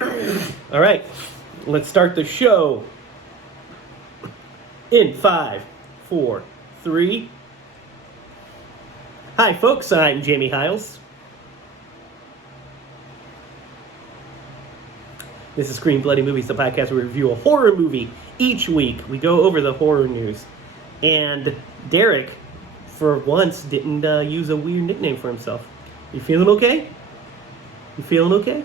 All right, let's start the show. In 5, 4, 3. Hi, folks. I'm Jamie Hiles. This is Scream Bloody Movies, the podcast where we review a horror movie each week. We go over the horror news. And Derek, for once, didn't use a weird nickname for himself. You feeling okay? You feeling okay?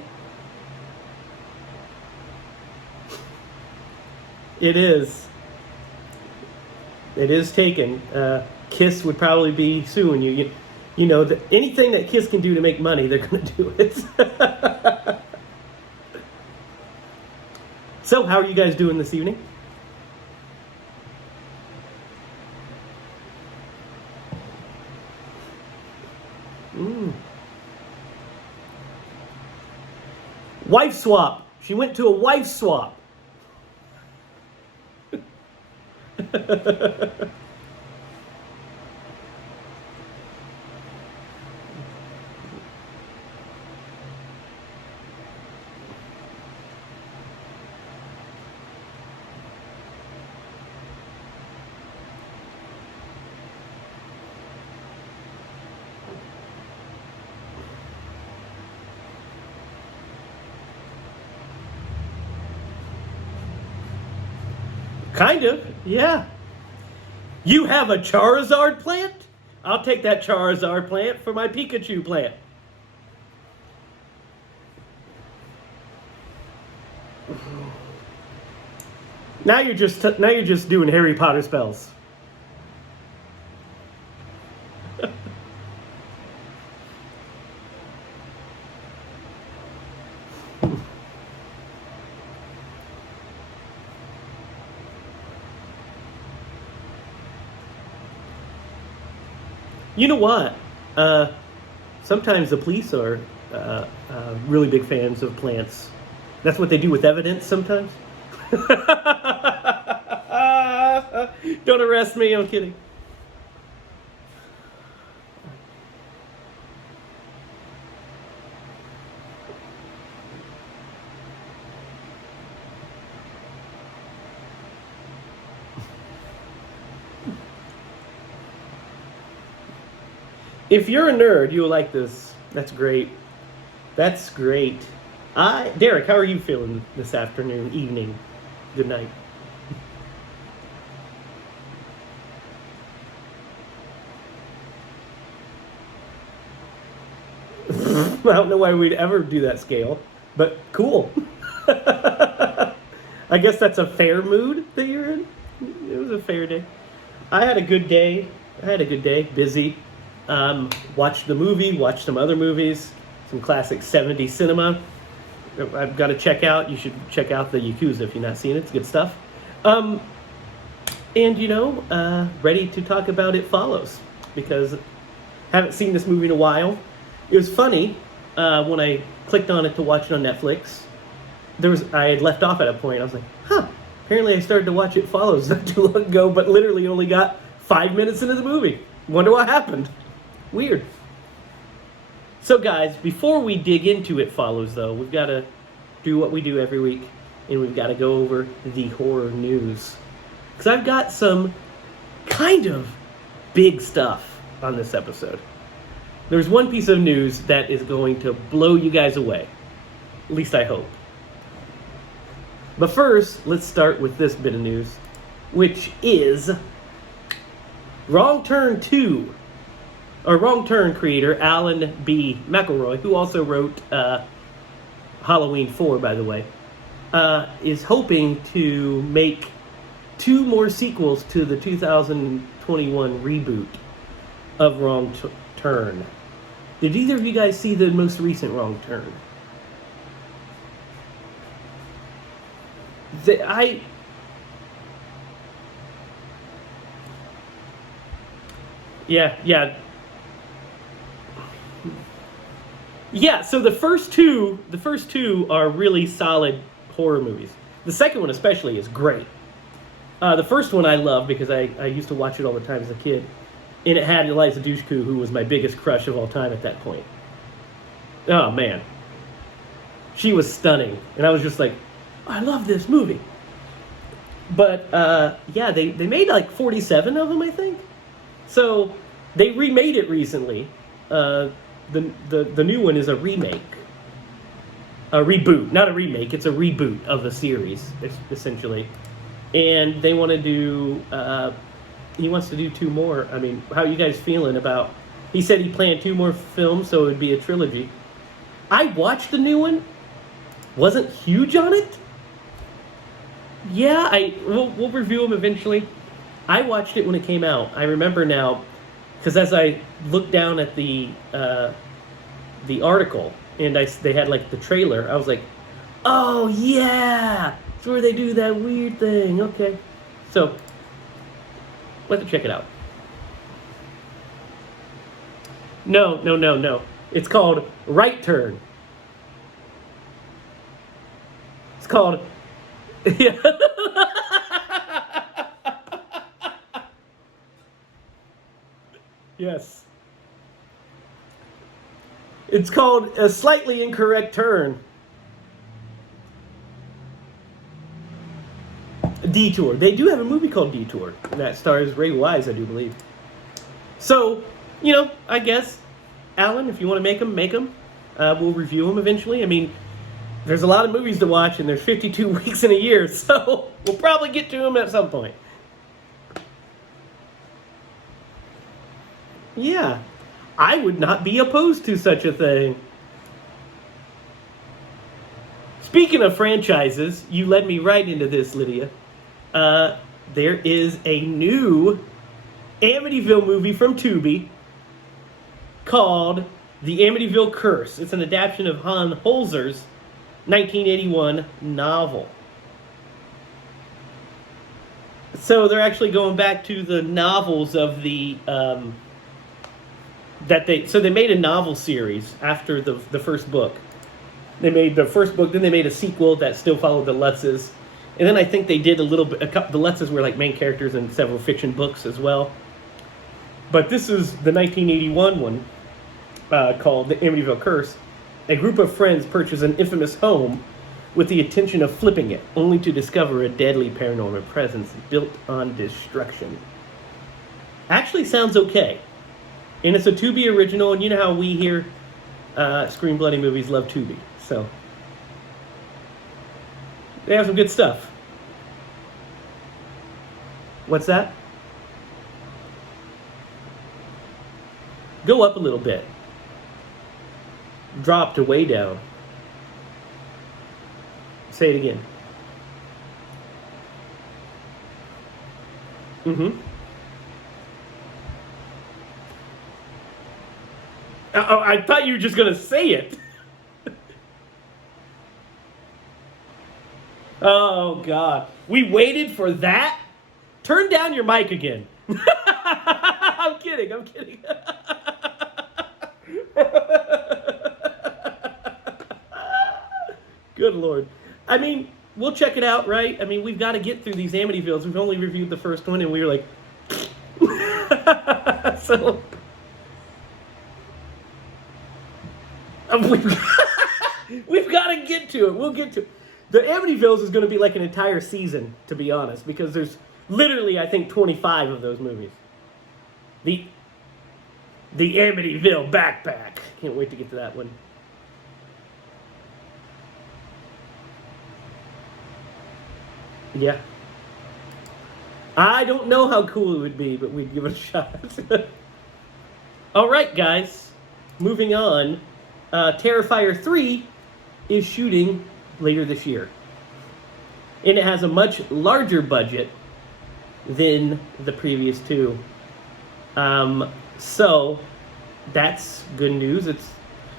It is. It is taken. Kiss would probably be suing you. You know, anything that Kiss can do to make money, they're going to do it. So, how are you guys doing this evening? Wife swap. She went to a wife swap. Kind of, yeah. You have a Charizard plant? I'll take that Charizard plant for my Pikachu plant. Now you're just doing Harry Potter spells. You know what? Sometimes the police are really big fans of plants. That's what they do with evidence sometimes. Don't arrest me, I'm kidding. If you're a nerd, you'll like this. That's great. That's great. Derek, how are you feeling this afternoon, evening? Good night. I don't know why we'd ever do that scale, but cool. I guess that's a fair mood that you're in. It was a fair day. I had a good day. Busy. Watched the movie, watched some other movies, some classic 70s cinema. I've got to check out. You should check out the Yakuza if you're not seeing it. It's good stuff. And, ready to talk about It Follows, because I haven't seen this movie in a while. It was funny, when I clicked on it to watch it on Netflix, I had left off at a point. I was like, apparently I started to watch It Follows not too long ago, but literally only got 5 minutes into the movie. Wonder what happened. Weird. So guys, before we dig into It Follows, though, we've got to do what we do every week, and we've got to go over the horror news. Because I've got some kind of big stuff on this episode. There's one piece of news that is going to blow you guys away. At least I hope. But first, let's start with this bit of news, which is Wrong Turn 2. Or Wrong Turn creator Alan B. McElroy, who also wrote Halloween 4, by the way, is hoping to make 2 more sequels to the 2021 reboot of Wrong Turn. Did either of you guys see the most recent Wrong Turn? Yeah. Yeah, so the first two are really solid horror movies. The second one especially is great. The first one I love because I used to watch it all the time as a kid. And it had Eliza Dushku, who was my biggest crush of all time at that point. Oh, man. She was stunning, and I was just like, I love this movie. But yeah, they made like 47 of them, I think. So they remade it recently. The new one is a remake, a reboot, not a remake. It's a reboot of the series, essentially. And they want to do. He wants to do 2 more. I mean, how are you guys feeling about? He said he planned 2 more films, so it would be a trilogy. I watched the new one. Wasn't huge on it. Yeah, we'll review them eventually. I watched it when it came out. I remember now, because as I looked down at the article and they had like the trailer, I was like, oh yeah, it's where they do that weird thing. Okay, so let's check it out. No. It's called Right Turn. It's called. Yeah. Yes. It's called A Slightly Incorrect Turn. Detour. They do have a movie called Detour that stars Ray Wise, I do believe. So, I guess, Alan, if you want to make them, make them. We'll review them eventually. I mean, there's a lot of movies to watch, and there's 52 weeks in a year, so we'll probably get to them at some point. Yeah, I would not be opposed to such a thing. Speaking of franchises, you led me right into this, Lydia. There is a new Amityville movie from Tubi called The Amityville Curse. It's an adaptation of Han Holzer's 1981 novel. So they're actually going back to the novels of the they made a novel series after the first book. They made the first book, then they made a sequel that still followed the Lutzes. And then I think they did a little bit, the Lutzes were like main characters in several fiction books as well. But this is the 1981 one called The Amityville Curse. A group of friends purchase an infamous home with the intention of flipping it, only to discover a deadly paranormal presence built on destruction. Actually sounds okay. And it's a Tubi original, and you know how we here, Scream Bloody Movies, love Tubi. So, they have some good stuff. What's that? Go up a little bit. Drop to way down. Say it again. Mm-hmm. Oh, I thought you were just going to say it. Oh, God. We waited for that? Turn down your mic again. I'm kidding. Good Lord. I mean, we'll check it out, right? I mean, we've got to get through these Amityvilles. We've only reviewed the first one, and we were like... So... We've got to get to it. We'll get to it. The Amityvilles is going to be like an entire season, to be honest, because there's literally, I think, 25 of those movies. The Amityville Backpack. Can't wait to get to that one. Yeah. I don't know how cool it would be, but we'd give it a shot. All right, guys. Moving on. Terrifier 3 is shooting later this year. And it has a much larger budget than the previous two. So, that's good news. It's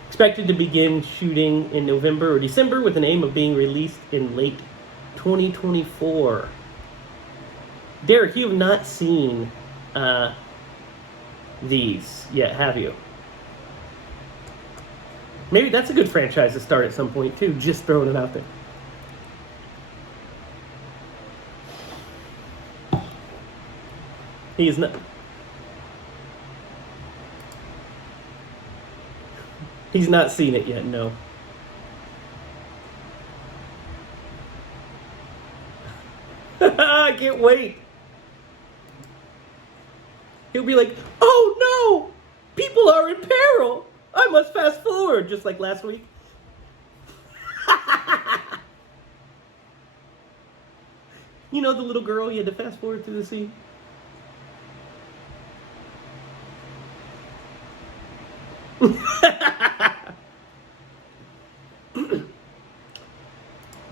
expected to begin shooting in November or December with an aim of being released in late 2024. Derek, you have not seen these yet, have you? Maybe that's a good franchise to start at some point, too. Just throwing it out there. He's not... He's not seen it yet, no. I can't wait. He'll be like, oh no, people are in peril. I must fast forward, just like last week. You know the little girl you had to fast forward through the scene?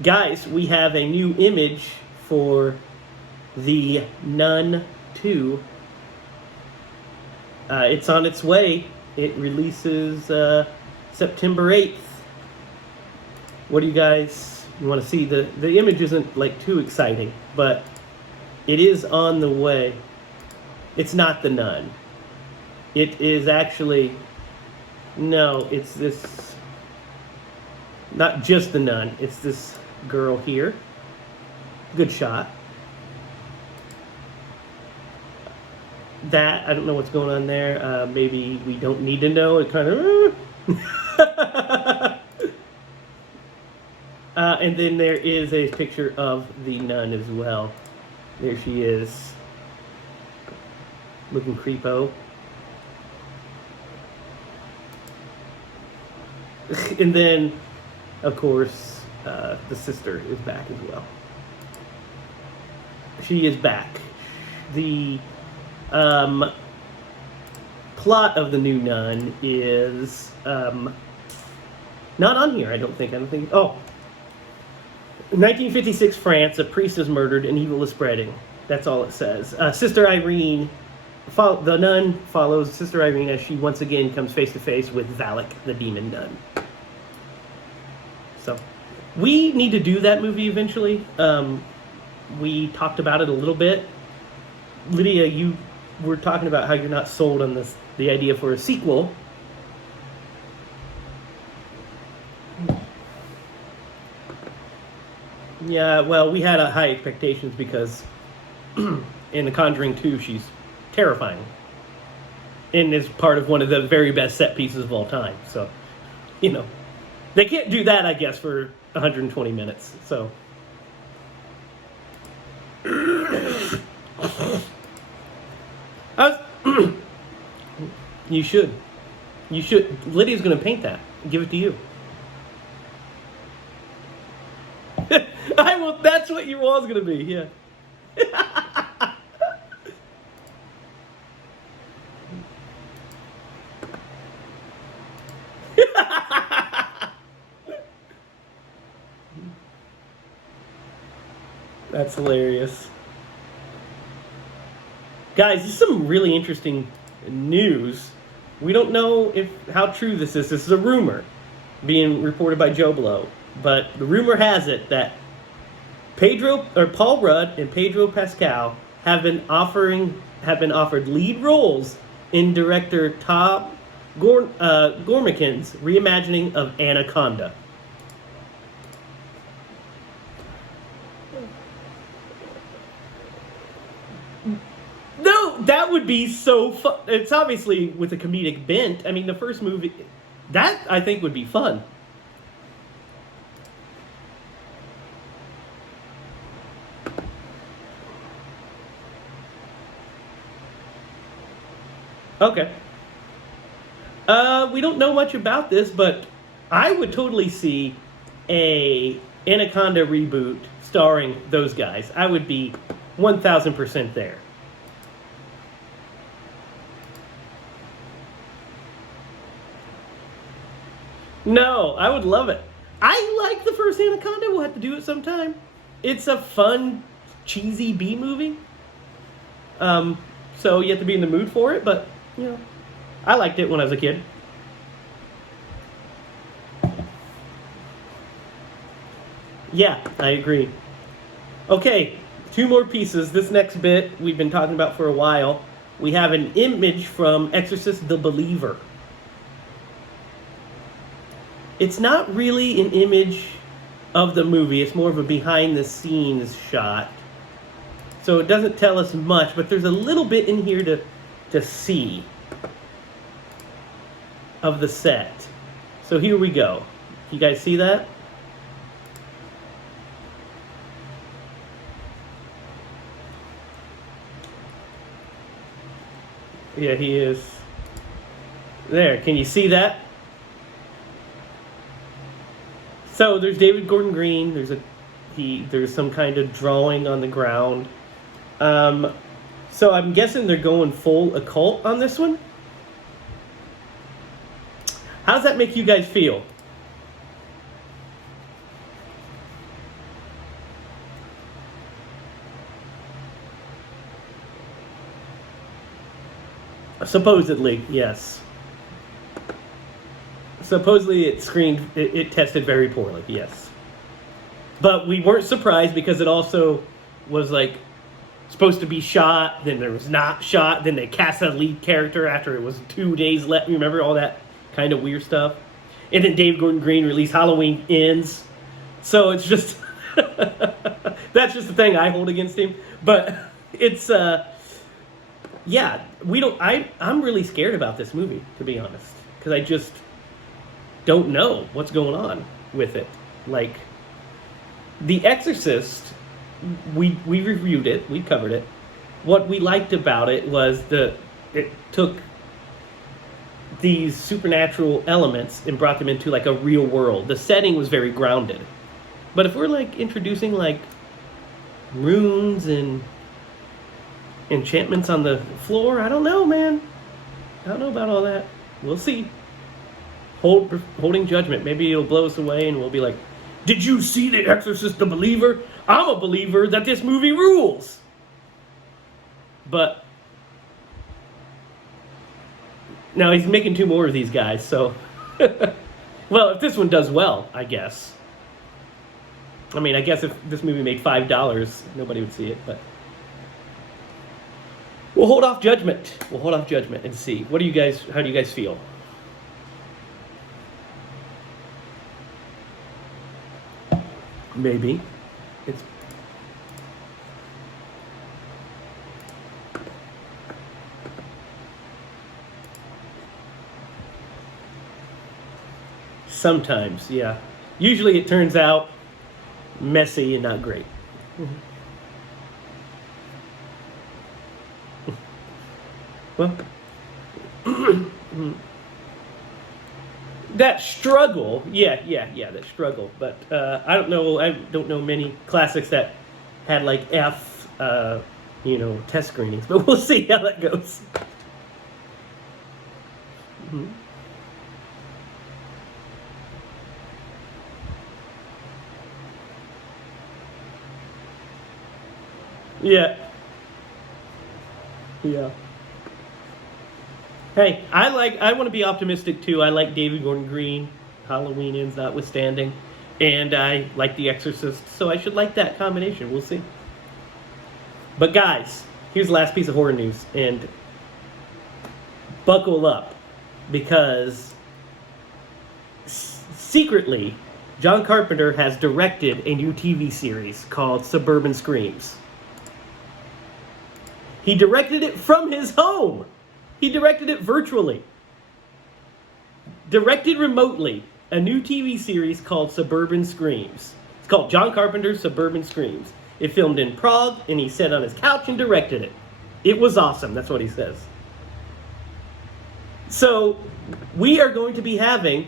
Guys, we have a new image for the Nun 2. It's on its way. It releases September 8th. What do you guys want to see? The image isn't like too exciting, but it is on the way. It's not the Nun. It is actually, no, it's this, not just the Nun. It's this girl here. Good shot. That, I don't know what's going on there. Maybe we don't need to know. It kind of... and then there is a picture of the Nun as well. There she is. Looking creepo. And then, of course, the sister is back as well. She is back. The plot of the new Nun is not on here, I don't think. Oh. 1956 France, a priest is murdered and evil is spreading. That's all it says. Sister Irene, the nun follows Sister Irene as she once again comes face to face with Valak, the demon nun. So, we need to do that movie eventually. We talked about it a little bit. Lydia, you were talking about how you're not sold on the idea for a sequel. Yeah, well, we had high expectations because in The Conjuring 2, she's terrifying. And is part of one of the very best set pieces of all time. So, you know, they can't do that, I guess, for 120 minutes. So. You should. You should. Lydia's going to paint that. Give it to you. I will. That's what your wall's going to be. Yeah. That's hilarious. Guys, this is some really interesting news. We don't know how true this is. This is a rumor being reported by Joe Blow. But the rumor has it that Paul Rudd and Pedro Pascal have been offered lead roles in director Todd Gormican's reimagining of Anaconda. No, that would be so fun. It's obviously with a comedic bent. I mean, the first movie, that I think would be fun. Okay. We don't know much about this, but I would totally see a Anaconda reboot starring those guys. I would be 1,000% there. No, I would love it. I like the first Anaconda. We'll have to do it sometime. It's a fun, cheesy B movie. So you have to be in the mood for it, but, you know, I liked it when I was a kid. Yeah, I agree. Okay, 2 more pieces. This next bit we've been talking about for a while. We have an image from Exorcist the Believer. It's not really an image of the movie. It's more of a behind-the-scenes shot. So it doesn't tell us much, but there's a little bit in here to see of the set. So here we go. You guys see that? Yeah, he is. There, can you see that? So there's David Gordon Green. There's some kind of drawing on the ground. So I'm guessing they're going full occult on this one. How does that make you guys feel? Supposedly, yes. Supposedly it tested very poorly, yes. But we weren't surprised because it also was like supposed to be shot, then there was not shot, then they cast a lead character after it was 2 days left. Remember all that kind of weird stuff? And then Dave Gordon Green released Halloween Ends. So it's just that's just the thing I hold against him. But it's yeah, I'm really scared about this movie, to be honest, because I just don't know what's going on with it. Like, The Exorcist, we reviewed it, we covered it. What we liked about it was it took these supernatural elements and brought them into like a real world. The setting was very grounded. But if we're like introducing like runes and enchantments on the floor, I don't know, man. I don't know about all that. We'll see. Holding judgment. Maybe it'll blow us away and we'll be like, did you see The Exorcist the Believer? I'm a believer that this movie rules. But now he's making 2 more of these guys, so well, if this one does well, I guess. I mean, I guess if this movie made $5, nobody would see it, but we'll hold off judgment. We'll hold off judgment and see. How do you guys feel? Maybe. It's sometimes, yeah. Usually it turns out messy and not great. Well, that struggle, that struggle. But I don't know many classics that had like test screenings. But we'll see how that goes. Mm-hmm. Yeah. Yeah. Hey, I want to be optimistic too. I like David Gordon Green, Halloween Ends notwithstanding, and I like The Exorcist, so I should like that combination. We'll see. But guys, here's the last piece of horror news, and buckle up, because secretly, John Carpenter has directed a new TV series called Suburban Screams. He directed it from his home. He directed it virtually. Directed remotely. A new TV series called Suburban Screams. It's called John Carpenter's Suburban Screams. It filmed in Prague, and he sat on his couch and directed it. It was awesome. That's what he says. So, we are going to be having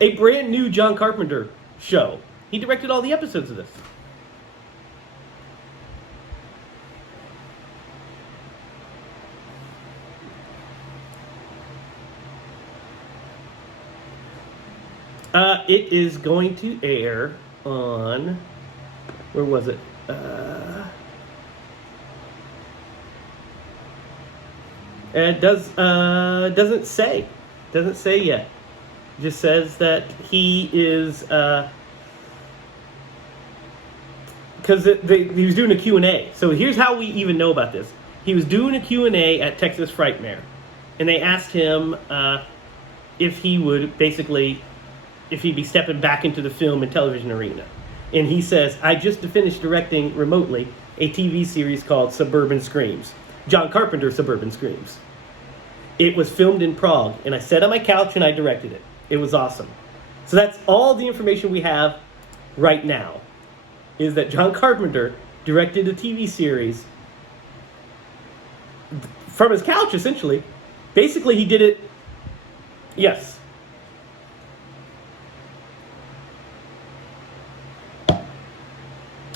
a brand new John Carpenter show. He directed all the episodes of this. It is going to air on, where was it? It doesn't say. Doesn't say yet. It just says that he is, because he was doing a Q&A. So here's how we even know about this. He was doing a Q&A at Texas Frightmare, and they asked him if he would basically, if he'd be stepping back into the film and television arena. And he says, I just finished directing remotely a TV series called Suburban Screams. John Carpenter's Suburban Screams. It was filmed in Prague, and I sat on my couch and I directed it. It was awesome. So that's all the information we have right now, is that John Carpenter directed a TV series from his couch, essentially, Basically, he did it. Yes.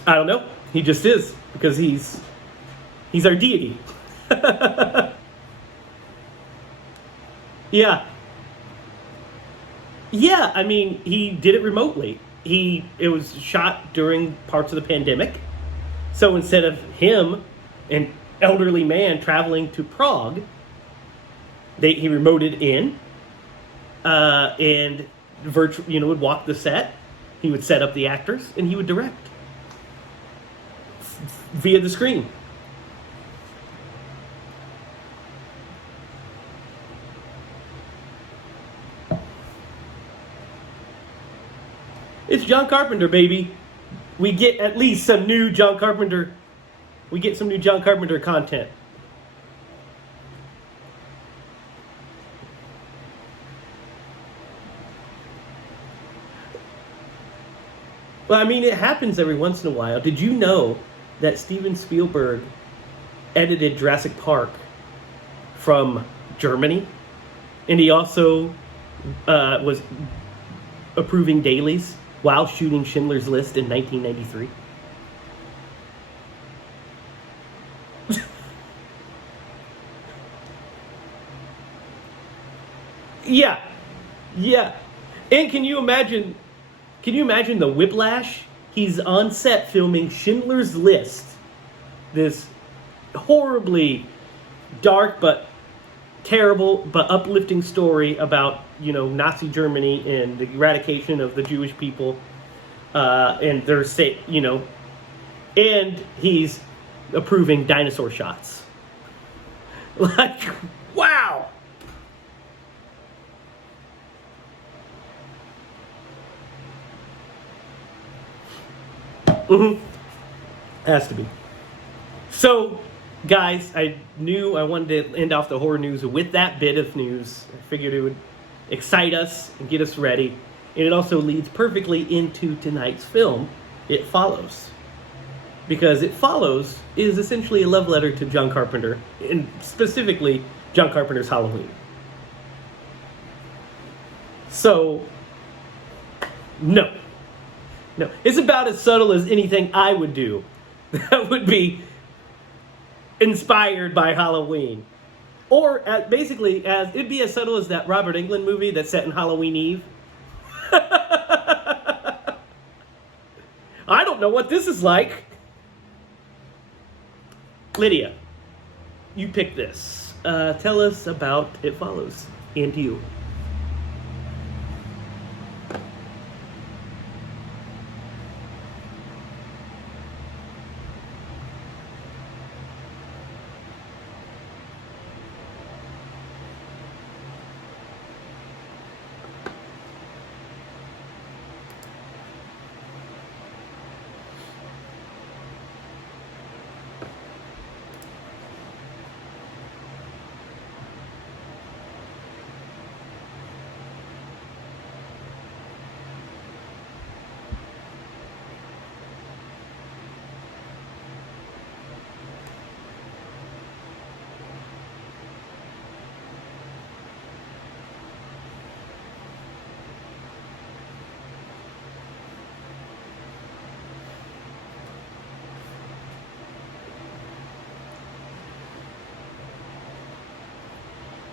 I don't know. He just is because he's our deity. Yeah. Yeah, I mean, he did it remotely. It was shot during parts of the pandemic. So instead of him, an elderly man traveling to Prague, he remoted in, and would walk the set. He would set up the actors, and he would direct via the screen. It's John Carpenter, baby. We get at least some new John Carpenter. We get some new John Carpenter content. Well, I mean, it happens every once in a while. Did you know that Steven Spielberg edited Jurassic Park from Germany? And he also was approving dailies while shooting Schindler's List in 1993. Yeah, yeah. And can you imagine the whiplash? He's on set filming Schindler's List, this horribly dark but terrible but uplifting story about, Nazi Germany and the eradication of the Jewish people, and their state, and he's approving dinosaur shots. Like, wow. Mm-hmm. Has to be. So, guys, I knew I wanted to end off the horror news with that bit of news. I figured it would excite us and get us ready. And it also leads perfectly into tonight's film, It Follows. Because It Follows is essentially a love letter to John Carpenter, and specifically John Carpenter's Halloween. So, no. It's about as subtle as anything I would do that would be inspired by Halloween. Or basically, it'd be as subtle as that Robert Englund movie that's set in Halloween Eve. I don't know what this is like. Lydia, you pick this. Tell us about It Follows, and you.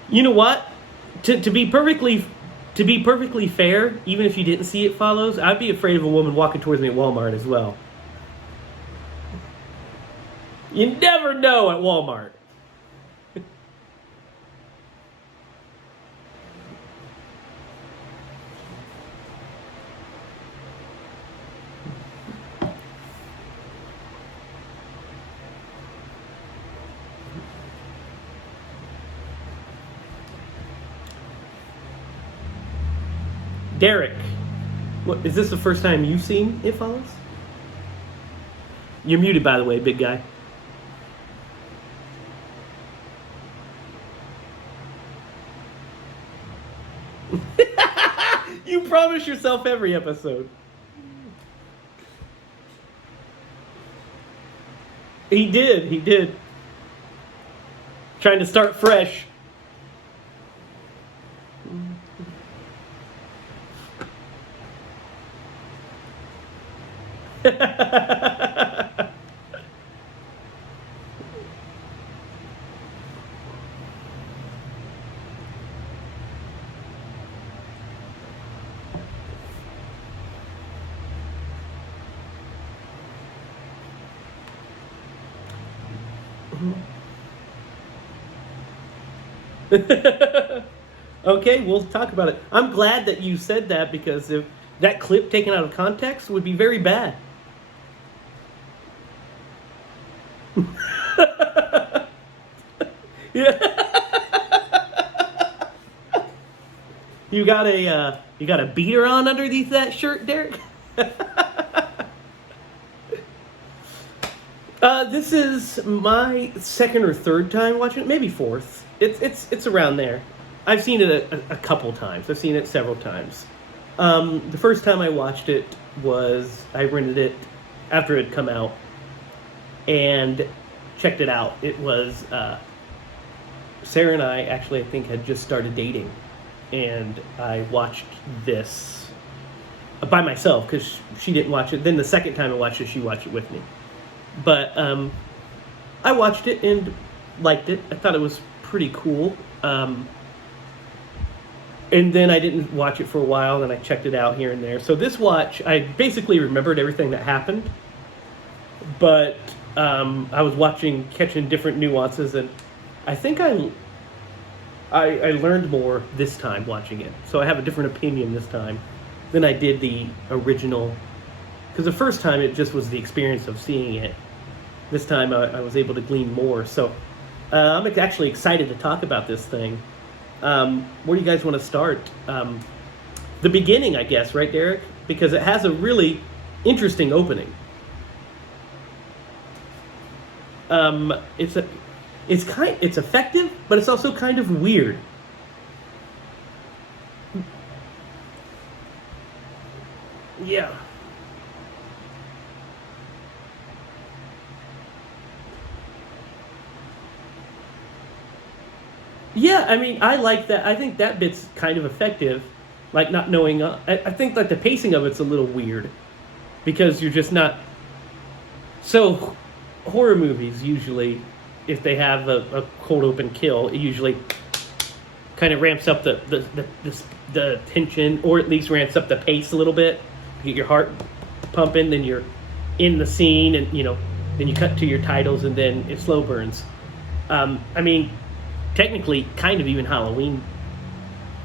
You know what? To be perfectly fair, even if you didn't see It Follows, I'd be afraid of a woman walking towards me at Walmart as well. You never know at Walmart. Derek, is this the first time you've seen It Follows? You're muted, by the way, big guy. You promise yourself every episode. He did. Trying to start fresh. Okay, we'll talk about it. I'm glad that you said that because if that clip taken out of context would be very bad. Yeah. You got a beater on underneath that shirt, Derek? This is my second or third time watching it, maybe fourth. It's around there. I've seen it a couple times. I've seen it several times. The first time I watched it was I rented it after it had come out and checked it out. It was Sarah and I actually I think had just started dating, and I watched this by myself because she didn't watch it. Then the second time I watched it, she watched it with me. But I watched it and liked it. I thought it was pretty cool. And then I didn't watch it for a while, and I checked it out here and there. So this watch, I basically remembered everything that happened, but I was catching different nuances, and I think I learned more this time watching it. So I have a different opinion this time than I did the original. Because the first time it just was the experience of seeing it. This time I was able to glean more. So I'm actually excited to talk about this thing. Where do you guys want to start? The beginning, I guess, right, Derek? Because it has a really interesting opening. It's effective, but it's also kind of weird. Yeah. Yeah, I mean, I like that. I think that bit's kind of effective, like not knowing. I think like the pacing of it's a little weird because you're just not. So, horror movies usually, if they have a cold open kill, it usually kind of ramps up the tension, or at least ramps up the pace a little bit. Get your heart pumping, then you're in the scene, and then you cut to your titles, and then it slow burns. I mean, technically, kind of even Halloween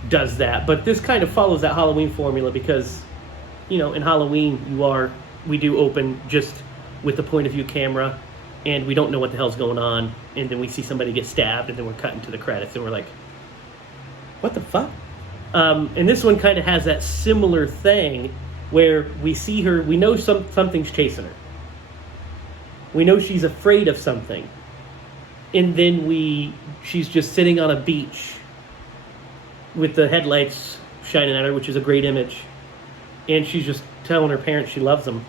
does that, but this kind of follows that Halloween formula because, in Halloween we do open just with the point of view camera, and we don't know what the hell's going on, and then we see somebody get stabbed, and then we're cutting to the credits, and we're like, what the fuck? And this one kind of has that similar thing where we see her, we know something's chasing her. We know she's afraid of something. And then she's just sitting on a beach with the headlights shining at her, which is a great image. And she's just telling her parents she loves them.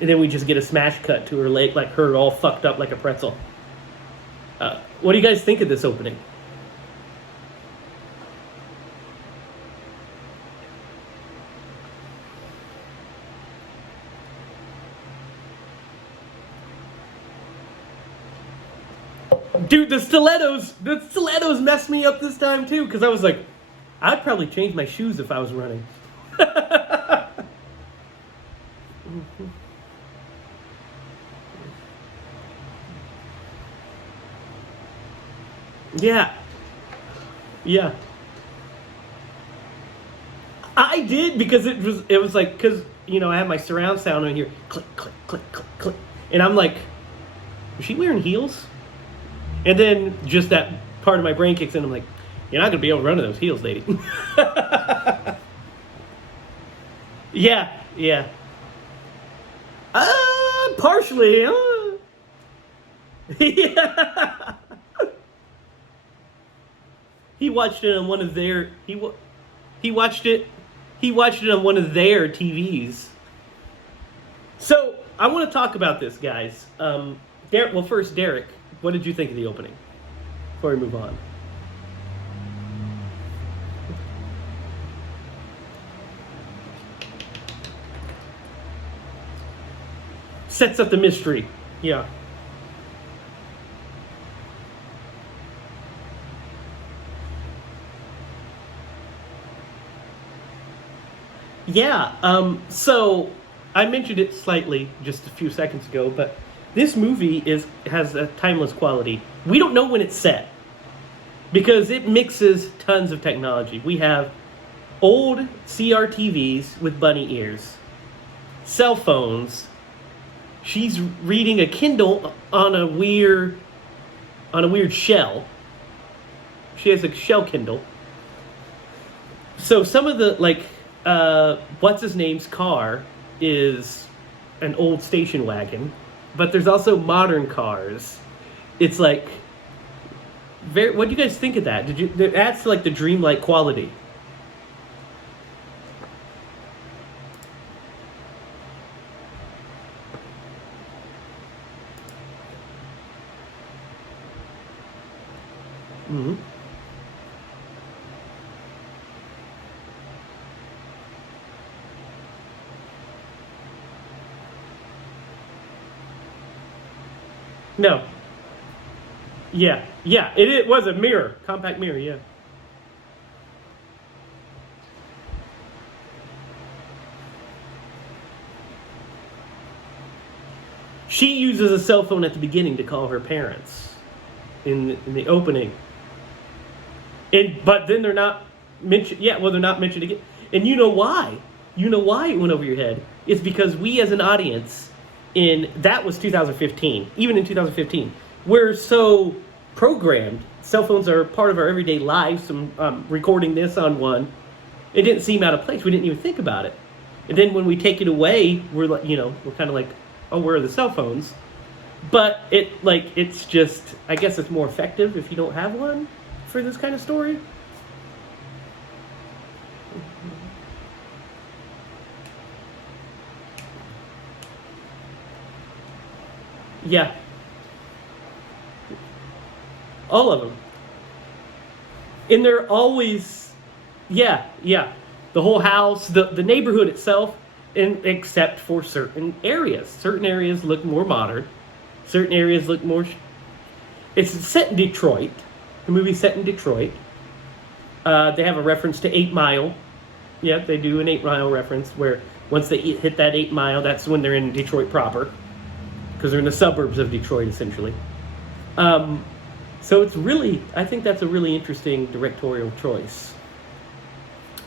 And then we just get a smash cut to her leg, like her all fucked up like a pretzel. What do you guys think of this opening? Dude, the stilettos messed me up this time too, because I was like, I'd probably change my shoes if I was running. Yeah. Yeah. I did because it was like, because I have my surround sound on here, click click click click click, and I'm like, is she wearing heels? And then just that part of my brain kicks in. I'm like, you're not going to be able to run in those heels, lady. Yeah, yeah. Partially. Yeah. He watched it on one of their. He watched it. He watched it on one of their TVs. So I want to talk about this, guys. Derek. Well, first, Derek. What did you think of the opening? Before we move on. Sets up the mystery. Yeah. Yeah. So I mentioned it slightly just a few seconds ago, but this movie has a timeless quality. We don't know when it's set because it mixes tons of technology. We have old CRTVs with bunny ears, cell phones. She's reading a Kindle on a weird shell. She has a shell Kindle. So some of the what's his name's car is an old station wagon, but there's also modern cars. It's like what do you guys think of that? It adds to like the dreamlike quality. Mm-hmm. No. Yeah. Yeah. It was a mirror, compact mirror. Yeah. She uses a cell phone at the beginning to call her parents in the opening. But then they're not mentioned. Yeah, well, they're not mentioned again. And you know why? You know why it went over your head? It's because we, as an audience, that was 2015. Even in 2015, we're so programmed. Cell phones are part of our everyday lives. Recording this on one, it didn't seem out of place. We didn't even think about it. And then when we take it away, we're like, we're kind of like, oh, where are the cell phones? But it's just, I guess it's more effective if you don't have one for this kind of story. Yeah. All of them. And they're always, yeah. The whole house, the neighborhood itself, except for certain areas. Certain areas look more modern. Certain areas look more... It's set in Detroit. The movie's set in Detroit. They have a reference to 8 Mile. Yeah, they do an 8 Mile reference where once they hit that 8 Mile, that's when they're in Detroit proper. Because they're in the suburbs of Detroit, essentially. So I think that's a really interesting directorial choice.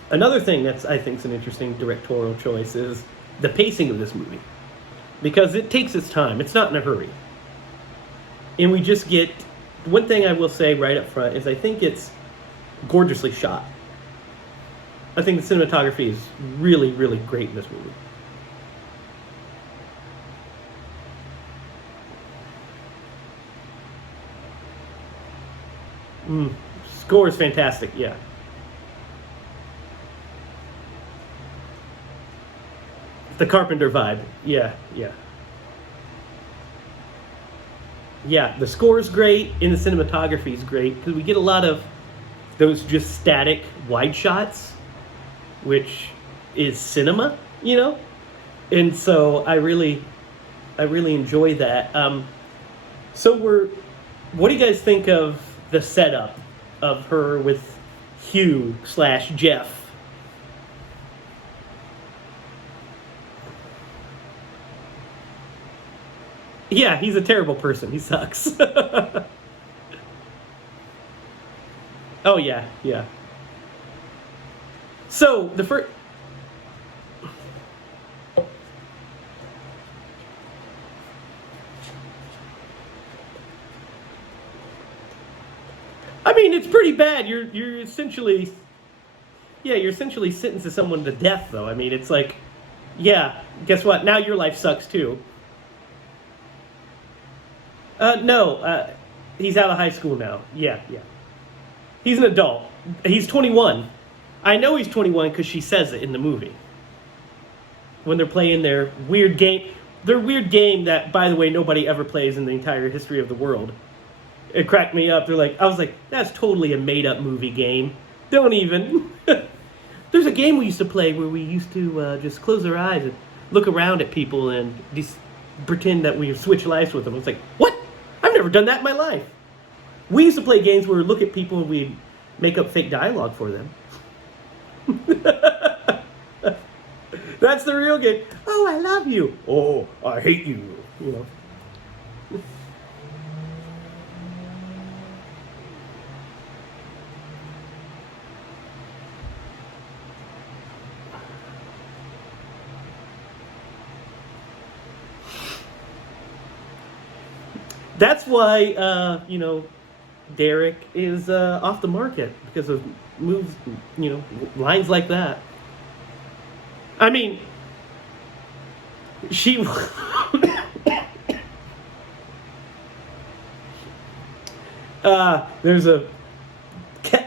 Another thing I think is an interesting directorial choice is the pacing of this movie. Because it takes its time. It's not in a hurry. And we just get... One thing I will say right up front is I think it's gorgeously shot. I think the cinematography is really, really great in this movie. Score is fantastic, yeah. The Carpenter vibe, yeah. Yeah, the score is great, and the cinematography is great, because we get a lot of those just static wide shots, which is cinema, And so I really enjoy that. What do you guys think of the setup of her with Hugh/Jeff? Yeah, he's a terrible person. He sucks. Oh, yeah. So, the first... I mean, it's pretty bad. You're essentially... Yeah, you're essentially sentencing someone to death, though. I mean, it's like... Yeah, guess what? Now your life sucks, too. No, he's out of high school now. Yeah. He's an adult. He's 21. I know he's 21 because she says it in the movie. When they're playing their weird game. Their weird game that, by the way, nobody ever plays in the entire history of the world. It cracked me up. I was like, that's totally a made-up movie game. Don't even. There's a game we used to play where we used to just close our eyes and look around at people and pretend that we switch lives with them. It's like, what? I've never done that in my life. We used to play games where we look at people and we make up fake dialogue for them. That's the real game. Oh, I love you. Oh, I hate you. You know. That's why, Derek is off the market because of moves, lines like that. I mean, she. There's a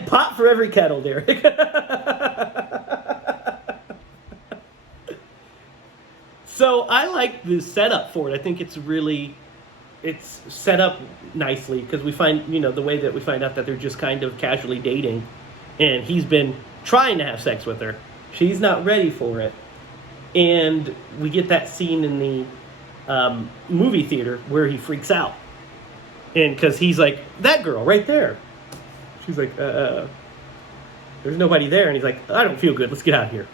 pot for every kettle, Derek. So I like the setup for it. I think it's set up nicely because we find, the way that we find out that they're just kind of casually dating, and he's been trying to have sex with her. She's not ready for it. And we get that scene in the movie theater where he freaks out. And because he's like, that girl right there. She's like, there's nobody there. And he's like, I don't feel good. Let's get out of here.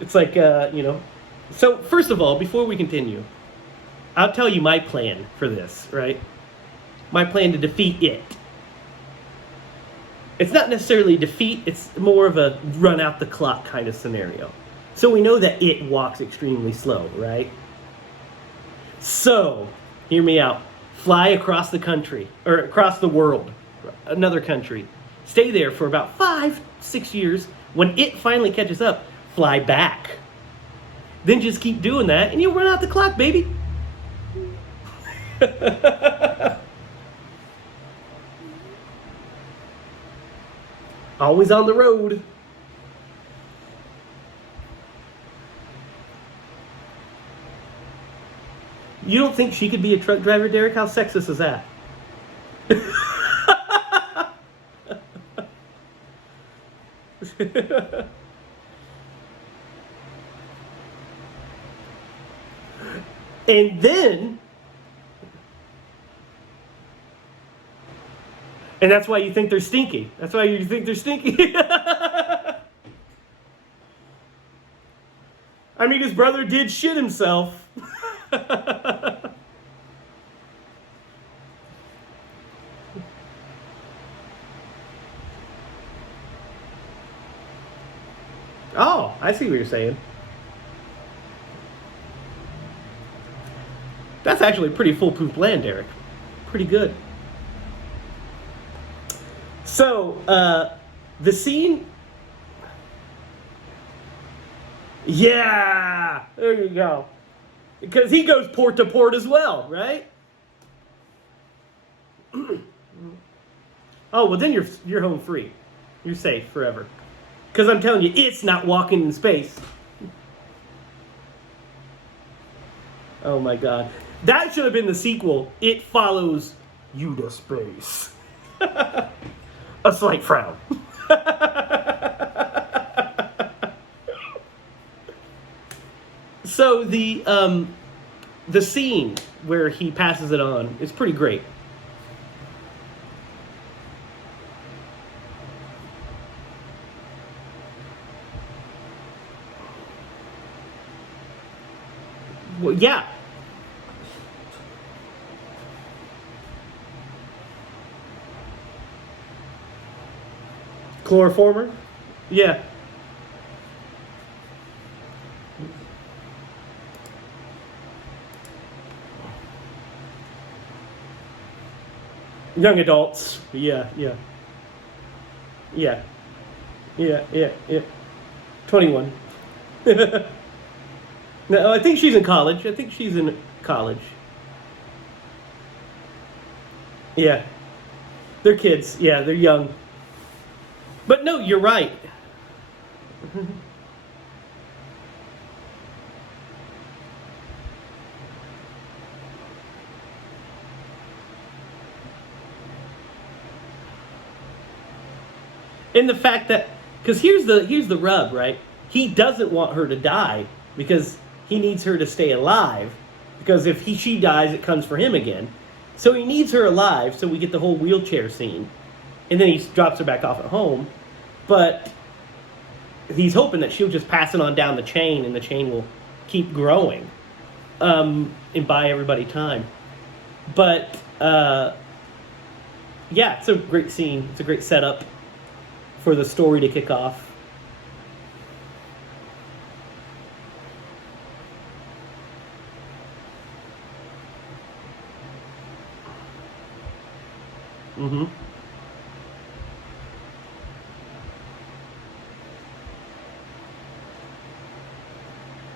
It's like, So, first of all, before we continue, I'll tell you my plan for this, right? My plan to defeat it. It's not necessarily defeat, it's more of a run out the clock kind of scenario. So we know that it walks extremely slow, right? So, hear me out. Fly across the country, or across the world, another country. Stay there for about 5-6 years. When it finally catches up, fly back. Then just keep doing that, and you'll run out the clock, baby. Always on the road. You don't think she could be a truck driver, Derek? How sexist is that? And that's why you think they're stinky. That's why you think they're stinky. I mean, his brother did shit himself. Oh, I see what you're saying. That's actually a pretty foolproof plan, Derek. Pretty good. So, the scene... Yeah! There you go. Because he goes port to port as well, right? Oh, well then you're home free. You're safe forever. Because I'm telling you, it's not walking in space. Oh my god. That should have been the sequel. It follows you to space. A slight frown. So the scene where he passes it on is pretty great. Well, yeah. Chloroformer? Yeah. Young adults. Yeah. 21. No, I think she's in college. Yeah. They're kids. Yeah, they're young. But no, you're right. In the fact that, because here's the rub, right? He doesn't want her to die because he needs her to stay alive. because if she dies, it comes for him again. So he needs her alive, so we get the whole wheelchair scene. And then he drops her back off at home. But he's hoping that she'll just pass it on down the chain, and the chain will keep growing and buy everybody time. But, yeah, it's a great scene. It's a great setup for the story to kick off. Mm-hmm.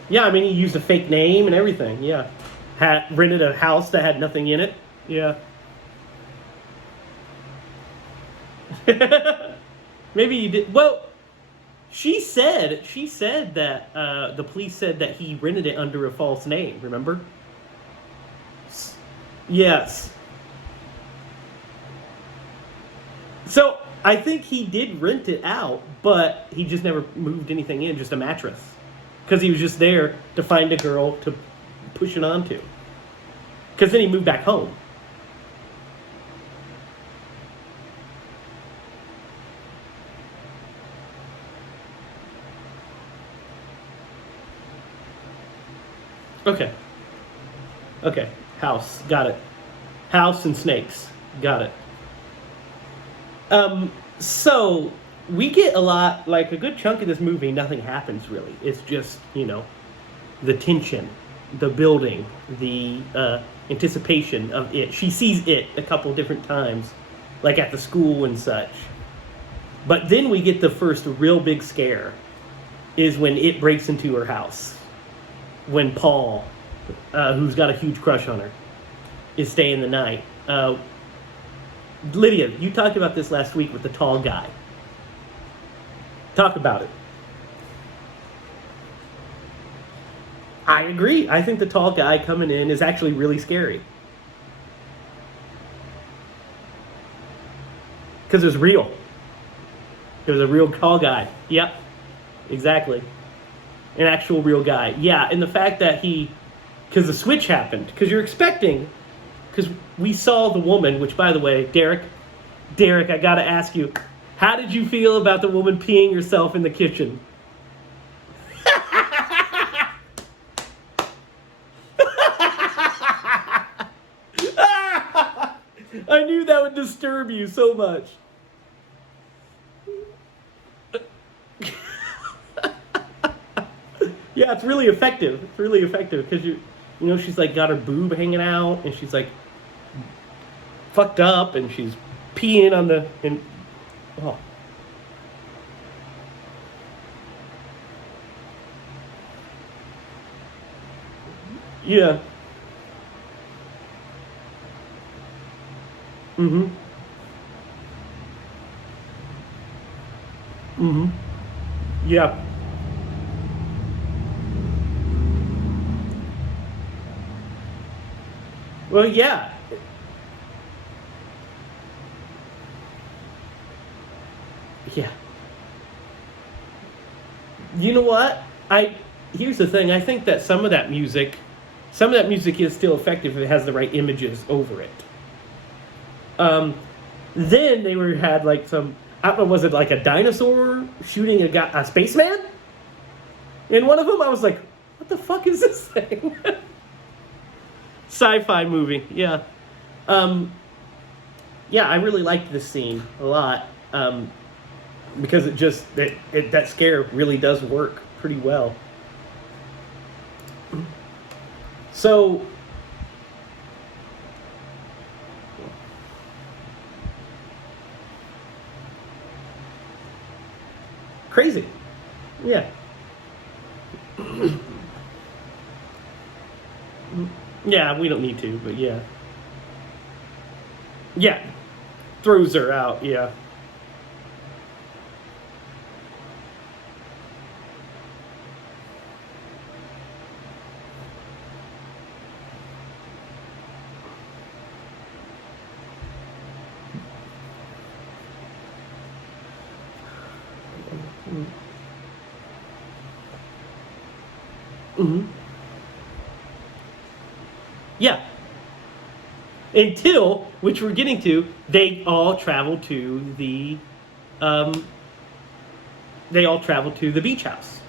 Yeah, I mean, he used a fake name and everything. Yeah, had rented a house that had nothing in it. Yeah. Maybe he did. Well, she said that the police said that he rented it under a false name. Remember? Yes. So I think he did rent it out, but he just never moved anything in, just a mattress, because he was just there to find a girl to push it onto. Because then he moved back home. Okay. Okay. House. Got it. House and snakes. Got it. So we get a lot, like a good chunk of this movie, nothing happens really. It's just, the tension, the building, the anticipation of it. She sees it a couple different times, like at the school and such. But then we get the first real big scare, is when it breaks into her house. When Paul, who's got a huge crush on her, is staying the night. Lydia, you talked about this last week with the tall guy. Talk about it. I agree. I think the tall guy coming in is actually really scary. Because it was real. It was a real tall guy. Yep. Exactly. An actual real guy. Yeah, and the fact that because the switch happened, because you're expecting, because we saw the woman, which, by the way, Derek, I gotta ask you, how did you feel about the woman peeing herself in the kitchen? I knew that would disturb you so much. Yeah, it's really effective. It's really effective because she's like got her boob hanging out, and she's like fucked up, and she's peeing on oh. Yeah. Mm-hmm. Mm-hmm. Yeah. Well, yeah. Yeah. You know what? Here's the thing. I think that some of that music is still effective if it has the right images over it. Um, then had like some, I don't know, was it like a dinosaur shooting a spaceman? In one of them, I was like, what the fuck is this thing? Sci-fi movie, yeah. Yeah, I really liked this scene a lot, because that scare really does work pretty well. So, crazy, yeah. Yeah, we don't need to, but yeah. Yeah, throws her out, yeah. Mm-hmm. Yeah. Until, which we're getting to, they all travel to the um, beach house.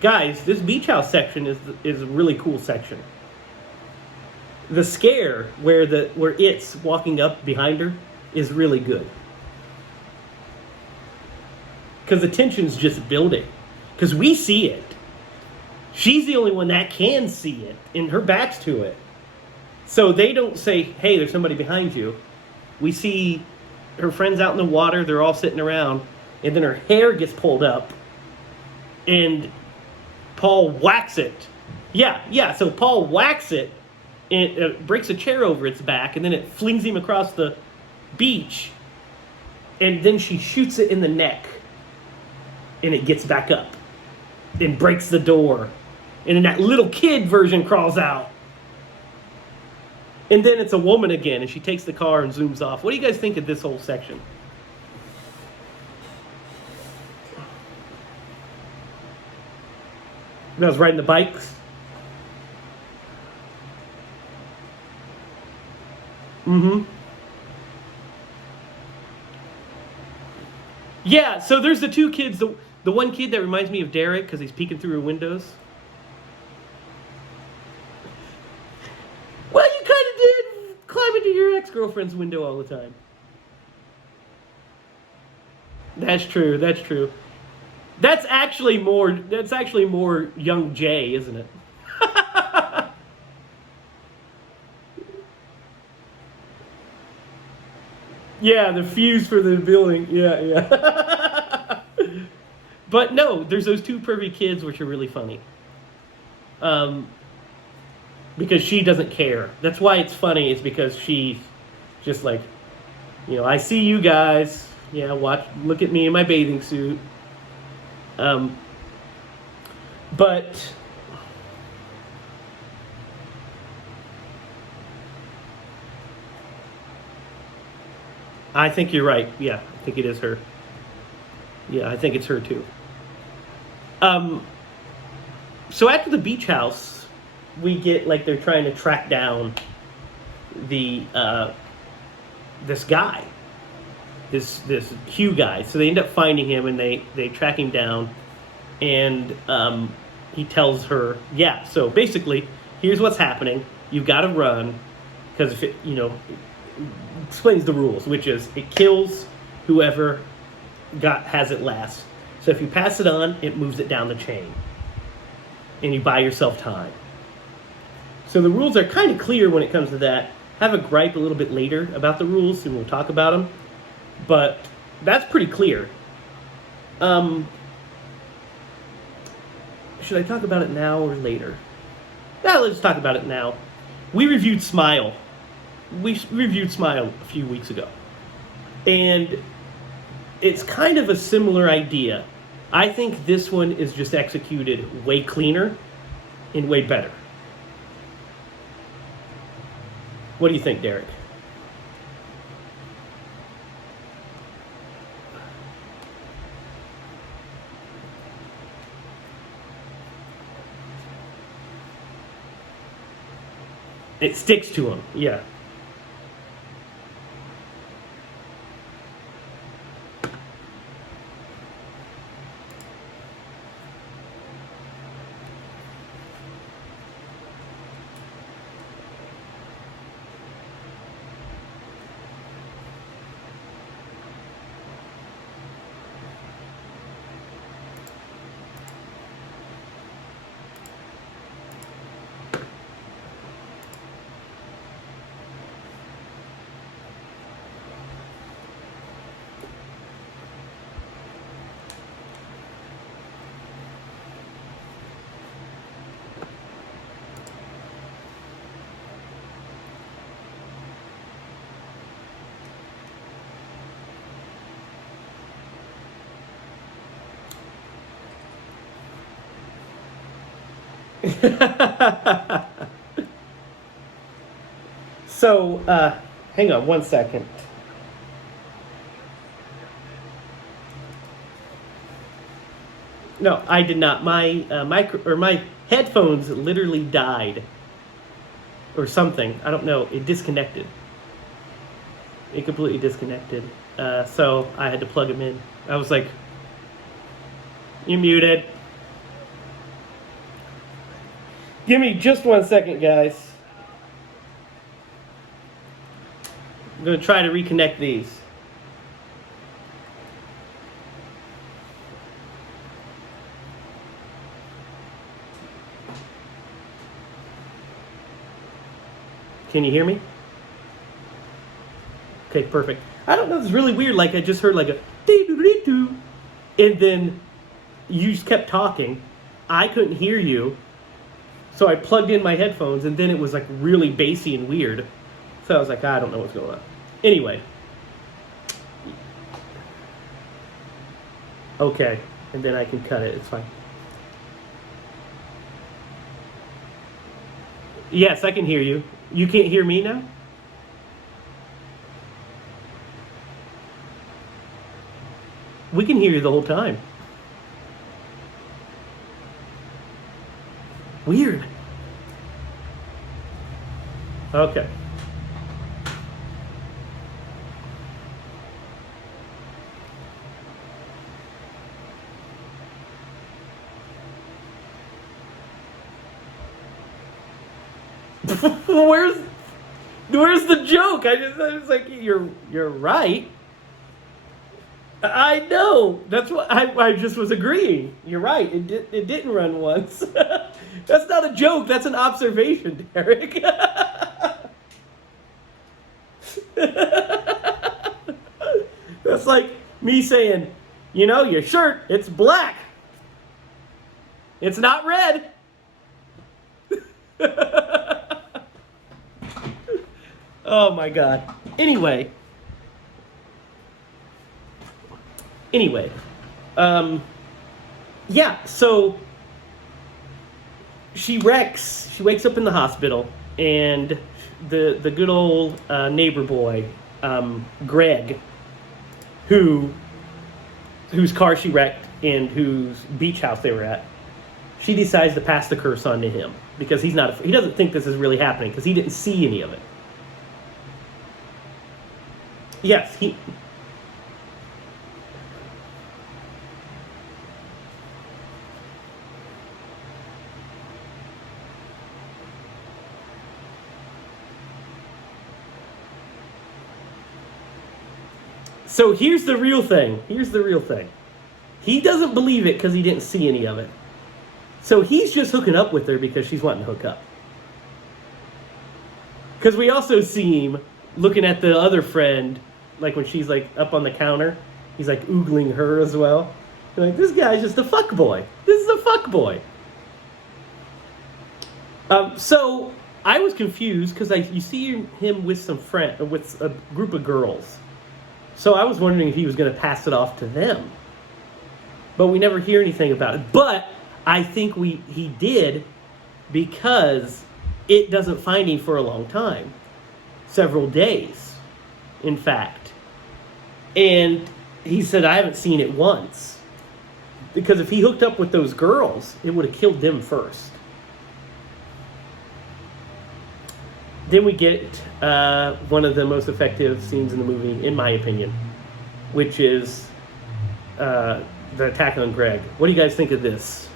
Guys, this beach house section is a really cool section. The scare where it's walking up behind her is really good. Because the tension's just building. Because we see it. She's the only one that can see it, and her back's to it. So they don't say, hey, there's somebody behind you. We see her friends out in the water, they're all sitting around, and then her hair gets pulled up, and Paul whacks it. Yeah, so Paul whacks it, and it breaks a chair over its back, and then it flings him across the beach, and then she shoots it in the neck, and it gets back up, and breaks the door, and then that little kid version crawls out. And then it's a woman again, and she takes the car and zooms off. What do you guys think of this whole section? I was riding the bikes. Mm-hmm. Yeah, so there's the two kids. The one kid that reminds me of Derek because he's peeking through her windows. Well, you kind of did climb into your ex-girlfriend's window all the time. That's true. That's actually more young Jay, isn't it? Yeah, the fuse for the building. Yeah. But no, there's those two pervy kids which are really funny. Because she doesn't care. That's why it's funny, is because she's just like, I see you guys. Yeah, look at me in my bathing suit. But I think you're right. Yeah, I think it is her. Yeah, I think it's her too. So after the beach house, we get like they're trying to track down the this guy, this Hugh guy. So they end up finding him, and they track him down, and he tells her, yeah. So basically, here's what's happening. You've got to run, because if it explains the rules, which is it kills whoever has it last. So if you pass it on, it moves it down the chain, and you buy yourself time. So the rules are kind of clear when it comes to that. I have a gripe a little bit later about the rules, and we'll talk about them. But that's pretty clear. Should I talk about it now or later? Let's talk about it now. We reviewed Smile. We reviewed Smile a few weeks ago. And it's kind of a similar idea. I think this one is just executed way cleaner and way better. What do you think, Derek? It sticks to him, yeah. So, hang on one second. No, I did not. My my headphones literally died or something. I don't know. It disconnected. It completely disconnected. So I had to plug him in. I was like, "You muted." Give me just 1 second, guys. I'm going to try to reconnect these. Can you hear me? Okay, perfect. I don't know, it's really weird. Like, I just heard like a dee-doo-dee-doo, and then you just kept talking. I couldn't hear you, so I plugged in my headphones, and then it was like really bassy and weird. So I was like, I don't know what's going on. Anyway. Okay, and then I can cut it. It's fine. Yes, I can hear you. You can't hear me now? We can hear you the whole time. Weird. Okay. Where's the joke? I was like, you're right. I know. That's what I just was agreeing. You're right. It didn't run once. That's not a joke. That's an observation, Derek. That's like me saying, your shirt, it's black. It's not red. Oh my God. Anyway, yeah, so she wrecks. She wakes up in the hospital, and the good old neighbor boy, Greg, whose car she wrecked and whose beach house they were at, she decides to pass the curse on to him because he doesn't think this is really happening because he didn't see any of it. Yes, he. So here's the real thing. He doesn't believe it because he didn't see any of it. So he's just hooking up with her because she's wanting to hook up. Because we also see him looking at the other friend, like when she's like up on the counter, he's like oogling her as well. You're like, this guy's just a fuck boy. This is a fuck boy. So I was confused because you see him with with a group of girls. So I was wondering if he was going to pass it off to them. But we never hear anything about it. But I think he did because it doesn't find him for a long time. Several days, in fact. And he said, I haven't seen it once. Because if he hooked up with those girls, it would have killed them first. Then we get one of the most effective scenes in the movie, in my opinion, which is the attack on Greg. What do you guys think of this?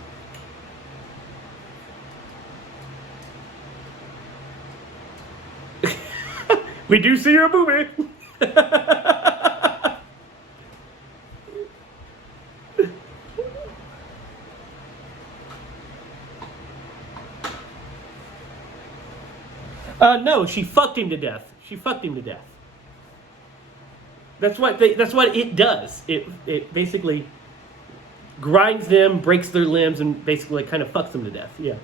We do see a movie. No, she fucked him to death. That's what it does. It basically grinds them, breaks their limbs, and basically kind of fucks them to death. Yeah.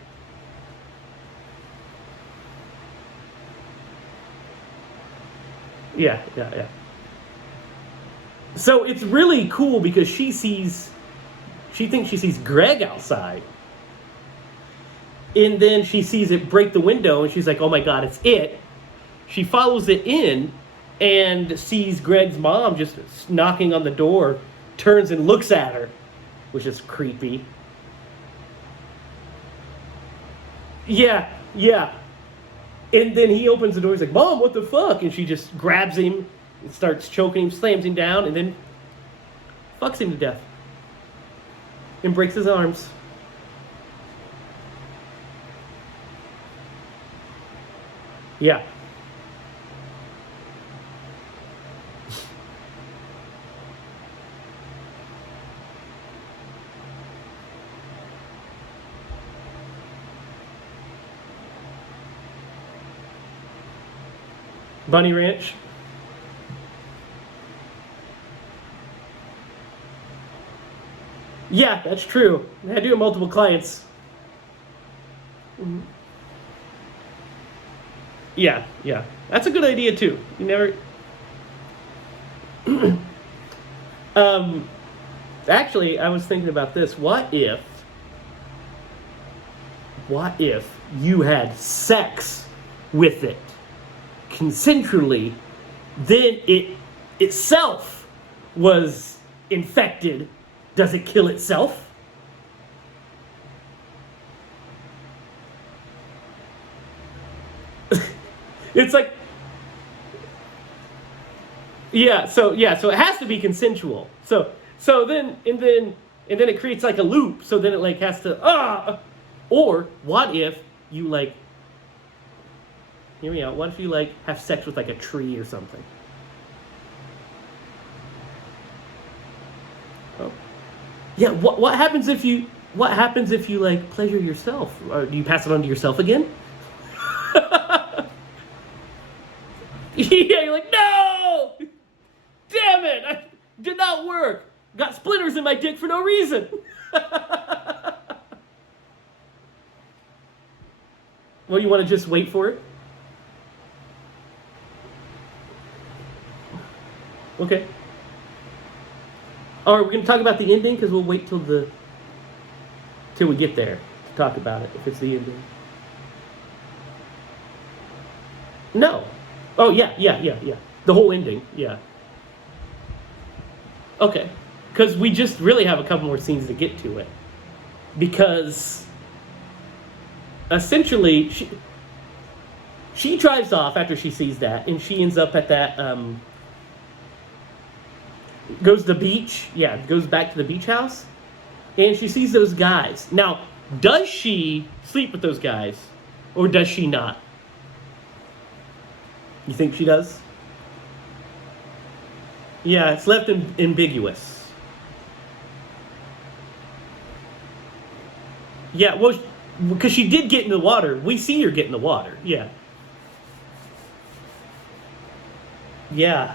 Yeah. So it's really cool because she thinks she sees Greg outside. And then she sees it break the window, and she's like, oh my God, it's it. She follows it in and sees Greg's mom just knocking on the door, turns and looks at her, which is creepy. Yeah. And then he opens the door. He's like, "Mom, what the fuck?" And she just grabs him and starts choking him, slams him down, and then fucks him to death. And breaks his arms. Yeah. Bunny Ranch. Yeah, that's true. I do have multiple clients. Yeah, yeah. That's a good idea too. You never actually I was thinking about this. What if you had sex with it consensually, then it itself was infected? Does it kill itself? It's like, so it has to be consensual. So then it creates like a loop. So then it like has to or what if you like, hear me out, what if you like have sex with like a tree or something? Oh. Yeah, what happens if you like pleasure yourself? Or do you pass it on to yourself again? Yeah, you're like, no! Damn it! I did not work. Got splinters in my dick for no reason. Well, you want to just wait for it? Okay. All right, we're going to talk about the ending because we'll wait till we get there to talk about it, if it's the ending. No. Oh, yeah. The whole ending, yeah. Okay. Because we just really have a couple more scenes to get to it. Because essentially, she drives off after she sees that, and she ends up at that, goes to the beach. Yeah, goes back to the beach house. And she sees those guys. Now, does she sleep with those guys? Or does she not? You think she does? Yeah, it's left ambiguous. Yeah, well, because she did get in the water. We see her get in the water. Yeah. Yeah.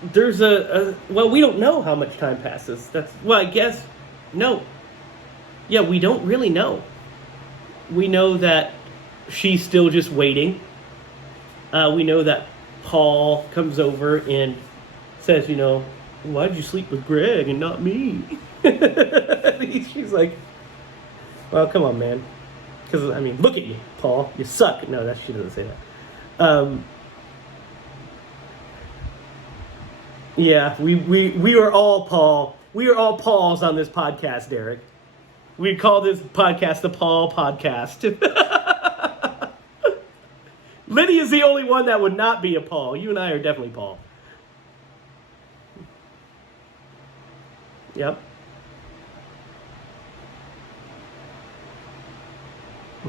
There's well, we don't know how much time passes. I guess, no. Yeah, we don't really know. We know that she's still just waiting. We know that Paul comes over and says, why'd you sleep with Greg and not me? She's like, well, come on, man. Because, look at you, Paul. You suck. No, she doesn't say that. Yeah, we were all Paul. We are all Pauls on this podcast, Derek. We call this podcast the Paul Podcast. Lydia's the only one that would not be a Paul. You and I are definitely Paul. Yep.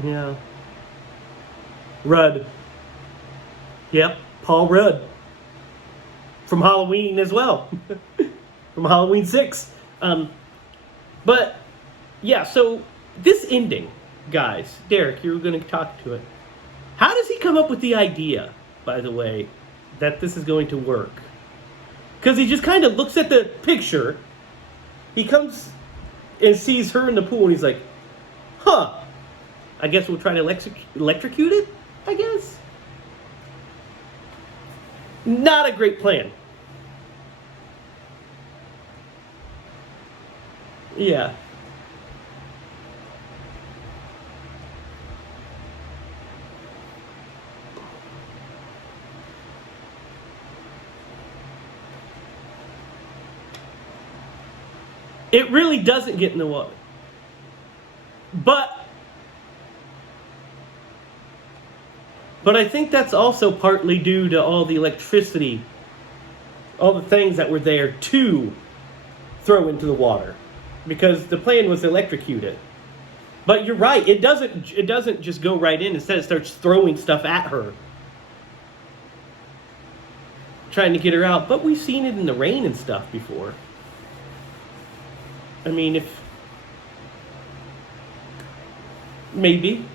Yeah. Rudd. Yep, Paul Rudd. From Halloween as well. From Halloween 6. But, yeah, so this ending, guys, Derek, you're going to talk to it. How does he come up with the idea, by the way, that this is going to work? Because he just kind of looks at the picture. He comes and sees her in the pool, and he's like, I guess we'll try to electrocute it, I guess? Not a great plan. Yeah. It really doesn't get in the water. But I think that's also partly due to all the electricity, all the things that were there to throw into the water, because the plan was to electrocute it. But you're right; it doesn't just go right in. Instead, it starts throwing stuff at her, trying to get her out. But we've seen it in the rain and stuff before. I mean, if maybe.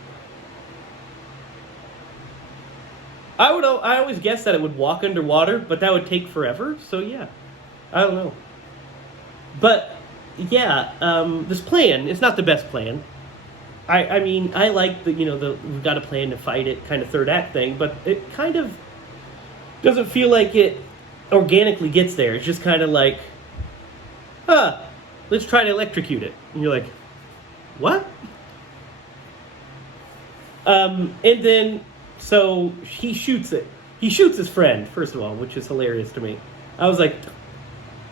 I always guessed that it would walk underwater, but that would take forever. So yeah, I don't know. But yeah, this plan is not the best plan. I mean, I like the we've got a plan to fight it kind of third act thing, but it kind of doesn't feel like it organically gets there. It's just kind of like, let's try to electrocute it, and you're like, what? And then so he shoots it. He shoots his friend first of all, which is hilarious to me. I was like,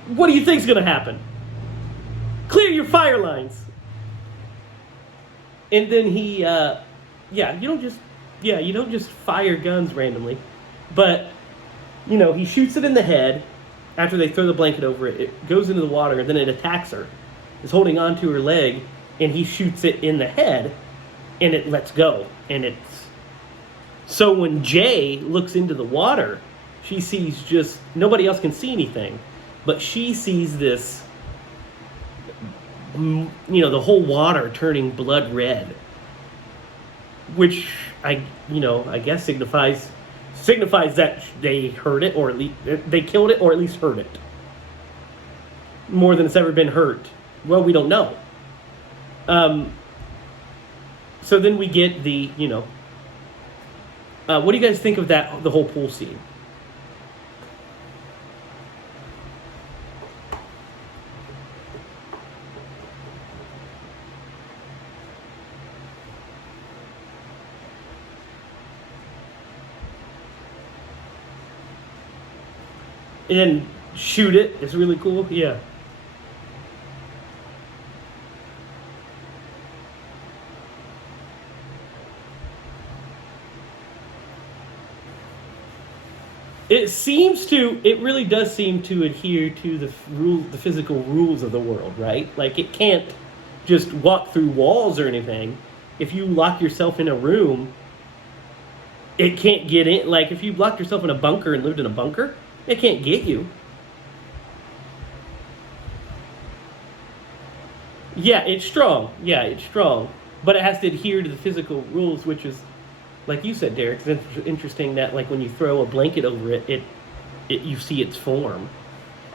what do you think's gonna happen? Clear your fire lines. And then he, you don't just fire guns randomly, but he shoots it in the head. After they throw the blanket over it, it goes into the water, and then it attacks her. It's holding onto her leg, and he shoots it in the head, and it lets go. And it's so when Jay looks into the water, she sees just nobody else can see anything, but she sees this. The whole water turning blood red, which I guess signifies that they hurt it, or at least they killed it, or at least hurt it more than it's ever been hurt. Well, we don't know. So then we get the what do you guys think of that? The whole pool scene. And then shoot it. It's really cool. Yeah. It really does seem to adhere to the physical rules of the world, right? Like it can't just walk through walls or anything. If you lock yourself in a room, it can't get in. Like if you locked yourself in a bunker and lived in a bunker, it can't get you. Yeah, it's strong. But it has to adhere to the physical rules, which is, like you said, Derek, it's interesting that like when you throw a blanket over it, you see its form.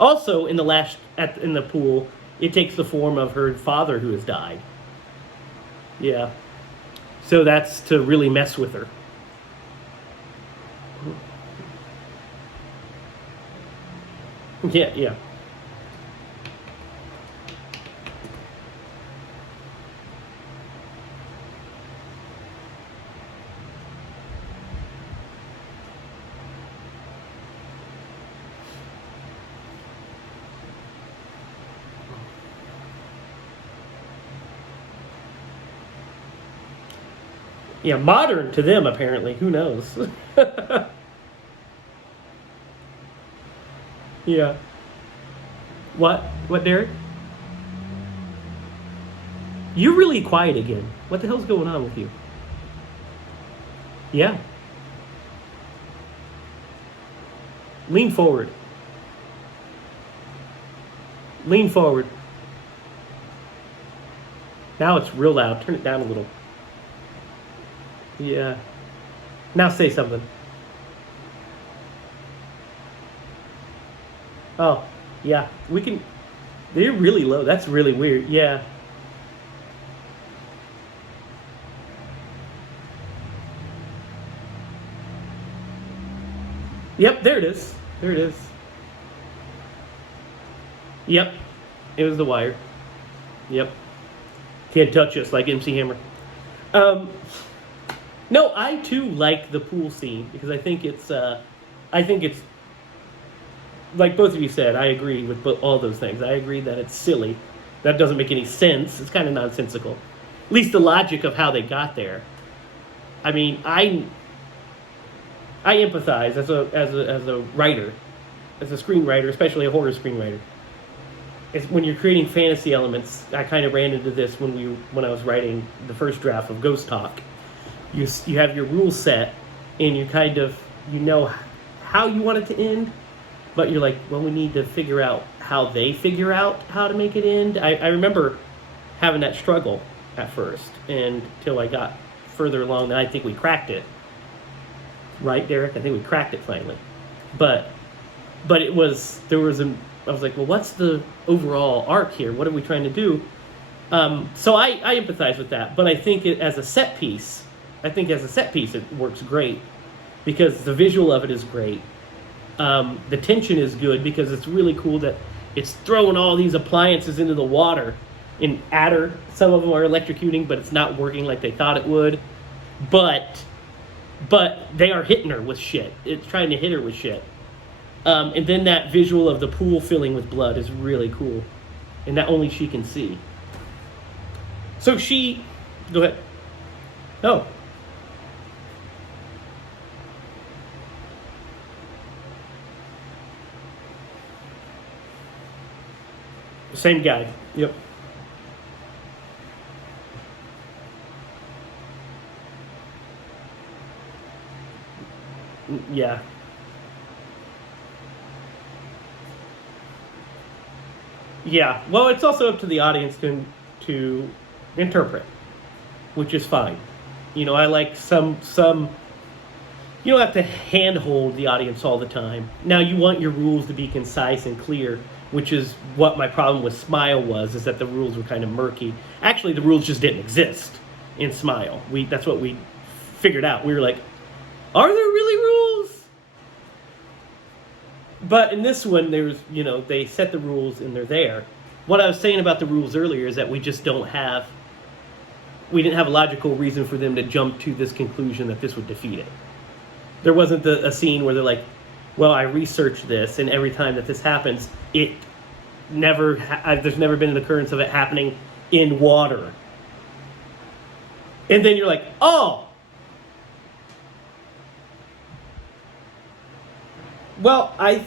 Also, in the pool, it takes the form of her father who has died. Yeah. So that's to really mess with her. Yeah. Yeah, modern to them, apparently. Who knows? Yeah. What? What, Derek? You're really quiet again. What the hell's going on with you? Yeah. Lean forward. Lean forward. Now it's real loud. Turn it down a little. Yeah. Now say something. Oh, yeah. We can. They're really low. That's really weird. Yeah. Yep, there it is. There it is. Yep. It was the wire. Yep. Can't touch us like MC Hammer. No, I too like the pool scene because I think it's like both of you said. I agree with all those things. I agree that it's silly. That doesn't make any sense. It's kind of nonsensical. at least the logic of how they got there. I mean, I empathize as a writer, as a screenwriter, especially a horror screenwriter. It's when you're creating fantasy elements. I kind of ran into this when I was writing the first draft of Ghost Talk. You have your rule set, and you know how you want it to end, but you're like, well, we need to figure out how they figure out how to make it end. I remember having that struggle at first, until I got further along, and I think we cracked it. Right, Derek? I think we cracked it finally. But I was like, well, what's the overall arc here? What are we trying to do? So I empathize with that, but I think as a set piece, it works great because the visual of it is great. The tension is good because it's really cool that it's throwing all these appliances into the water. In Adder, some of them are electrocuting, but it's not working like they thought it would. But they are hitting her with shit. It's trying to hit her with shit. And then that visual of the pool filling with blood is really cool. And that only she can see. So go ahead. No. Same guy. Yep. Yeah. Yeah. Well, it's also up to the audience to interpret, which is fine. I like some. You don't have to handhold the audience all the time. Now, you want your rules to be concise and clear, which is what my problem with Smile was, is that the rules were kind of murky. Actually, the rules just didn't exist in Smile. That's what we figured out. We were like, are there really rules? But in this one, they set the rules and they're there. What I was saying about the rules earlier is that we didn't have a logical reason for them to jump to this conclusion that this would defeat it. There wasn't a scene where they're like, well, I researched this, and every time that this happens, there's never been an occurrence of it happening in water. And then you're like, oh! Well, I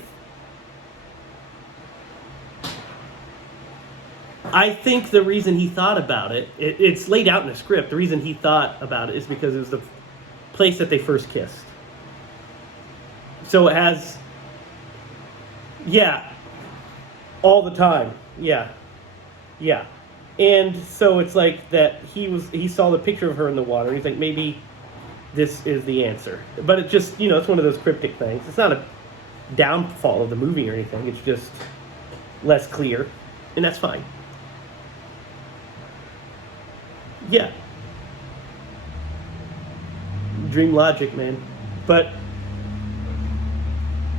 think the reason he thought about it's laid out in the script. The reason he thought about it is because it was the place that they first kissed. So it has, yeah, all the time, yeah. And so it's like that he saw the picture of her in the water, and he's like, maybe this is the answer. But it just, it's one of those cryptic things. It's not a downfall of the movie or anything. It's just less clear, and that's fine. Yeah. Dream logic, man. But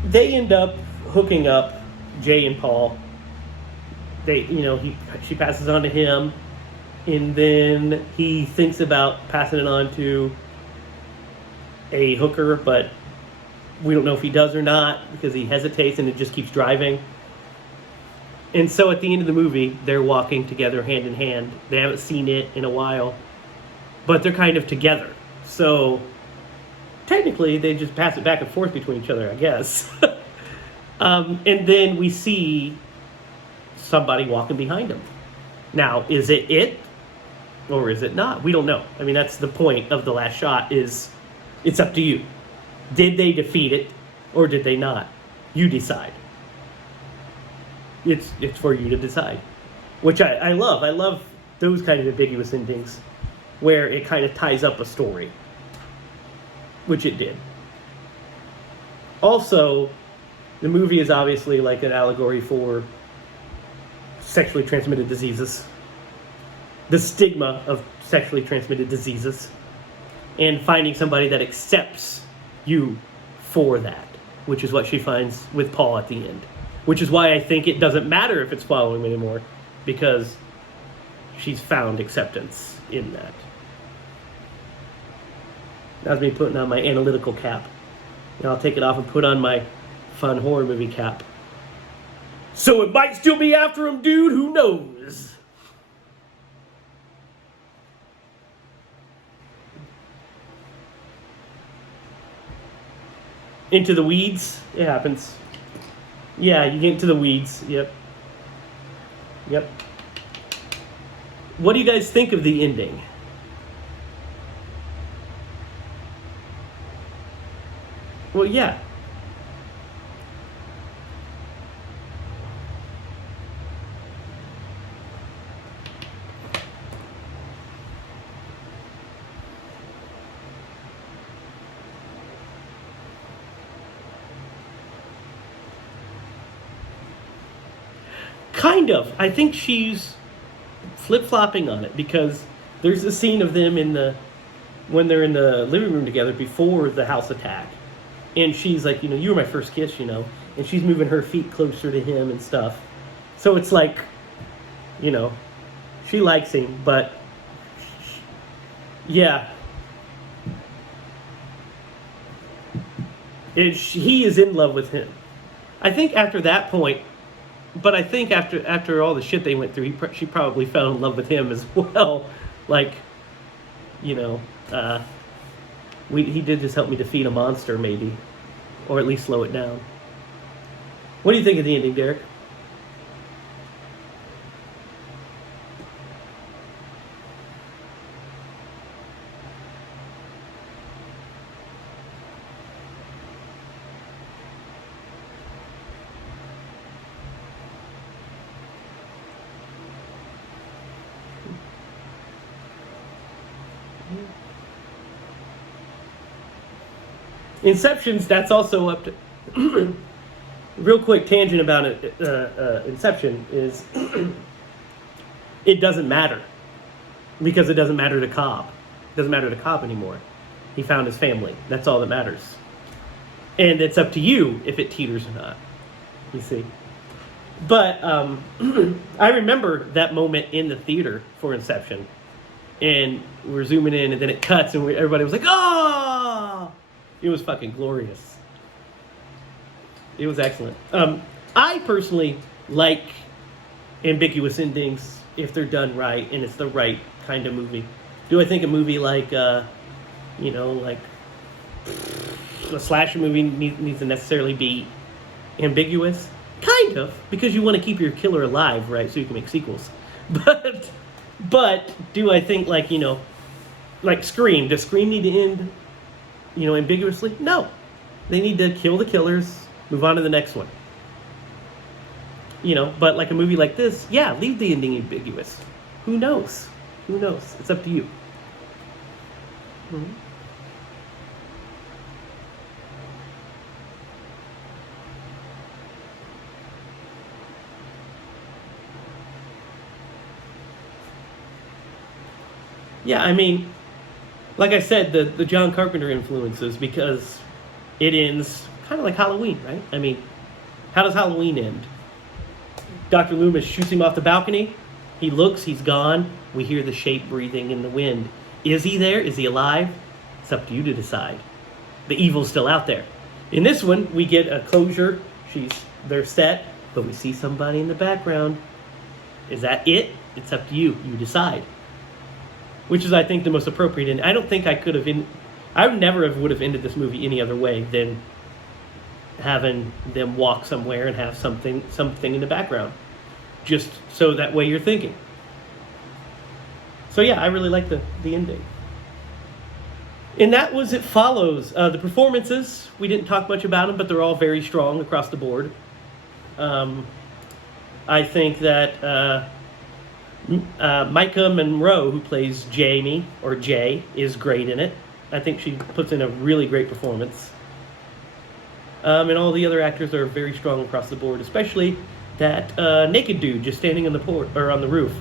they end up hooking up, Jay and Paul. She passes on to him, and then he thinks about passing it on to a hooker, but we don't know if he does or not because he hesitates and it just keeps driving. And so at the end of the movie, they're walking together hand in hand. They haven't seen it in a while, but they're kind of together. So technically, they just pass it back and forth between each other, I guess. And then we see somebody walking behind them. Now, is it or is it not? We don't know. I mean, that's the point of the last shot, is it's up to you. Did they defeat it or did they not? You decide. It's for you to decide, which I love. I love those kind of ambiguous endings where it kind of ties up a story, which it did. Also, the movie is obviously like an allegory for sexually transmitted diseases, the stigma of sexually transmitted diseases, and finding somebody that accepts you for that, which is what she finds with Paul at the end. Which is why I think it doesn't matter if it's following him anymore, because she's found acceptance in that. That's me putting on my analytical cap. And I'll take it off and put on my fun horror movie cap. So it might still be after him, dude. Who knows? Into the weeds. It happens. Yeah, you get into the weeds. Yep. Yep. What do you guys think of the ending? Well, yeah. Kind of. I think she's flip-flopping on it because there's a scene of them when they're in the living room together before the house attack. And she's like, you were my first kiss, and she's moving her feet closer to him and stuff. So it's like, she likes him, but yeah. He is in love with him. I think after that point, but I think after all the shit they went through, she probably fell in love with him as well. Like, he did just help me defeat a monster, maybe, or at least slow it down. What do you think of the ending, Derek? Inception's, that's also up to... Real quick tangent about it, Inception is... it doesn't matter. Because it doesn't matter to Cobb. It doesn't matter to Cobb anymore. He found his family. That's all that matters. And it's up to you if it teeters or not. You see? But I remember that moment in the theater for Inception. And we're zooming in, and then it cuts, and everybody was like, "Oh!" It was fucking glorious. It was excellent. I personally like ambiguous endings if they're done right and it's the right kind of movie. Do I think a movie like, like a slasher movie needs to necessarily be ambiguous? Kind of, because you want to keep your killer alive, right? So you can make sequels. But do I think like Scream? Does Scream need to end, ambiguously? No. They need to kill the killers, move on to the next one. But like a movie like this, yeah, leave the ending ambiguous. Who knows? Who knows? It's up to you. Mm-hmm. Yeah, I mean, like I said, the John Carpenter influences, because it ends kind of like Halloween, right? I mean, how does Halloween end? Dr. Loomis shoots him off the balcony. He looks, he's gone. We hear the shape breathing in the wind. Is he there? Is he alive? It's up to you to decide. The evil's still out there. In this one, we get a closure. They're set, but we see somebody in the background. Is that it? It's up to you. You decide. Which is, I think, the most appropriate. And I don't think I could have... I would have ended this movie any other way than having them walk somewhere and have something in the background. Just so that way you're thinking. So yeah, I really like the ending. And that was It Follows. The performances, we didn't talk much about them, but they're all very strong across the board. I think that Micah Monroe, who plays Jamie, or Jay, is great in it. I think she puts in a really great performance. And all the other actors are very strong across the board, especially that naked dude just standing on the roof.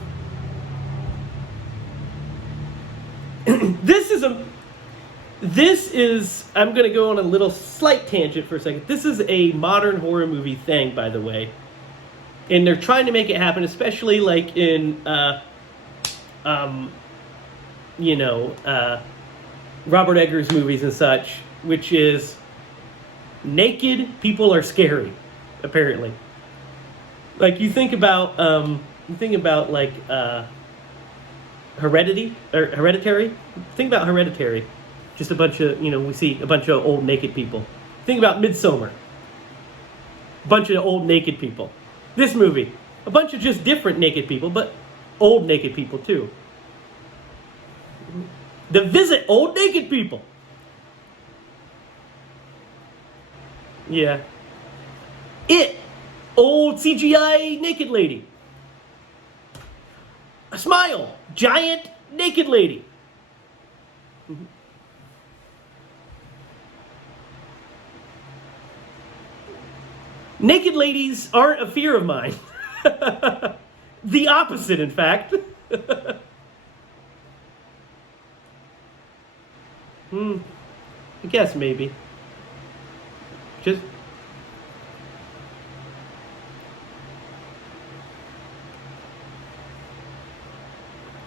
This is, I'm going to go on a little slight tangent for a second. This is a modern horror movie thing, by the way. And they're trying to make it happen, especially like in, Robert Eggers movies and such, which is naked people are scary, apparently. Like you think about like Hereditary. Think about Hereditary. Just a bunch of, we see a bunch of old naked people. Think about Midsommar. Bunch of old naked people. This movie, a bunch of just different naked people, but old naked people too. The Visit, old naked people. Yeah. It, old CGI naked lady. A Smile, giant naked lady. Naked ladies aren't a fear of mine. The opposite, in fact. I guess maybe. Just.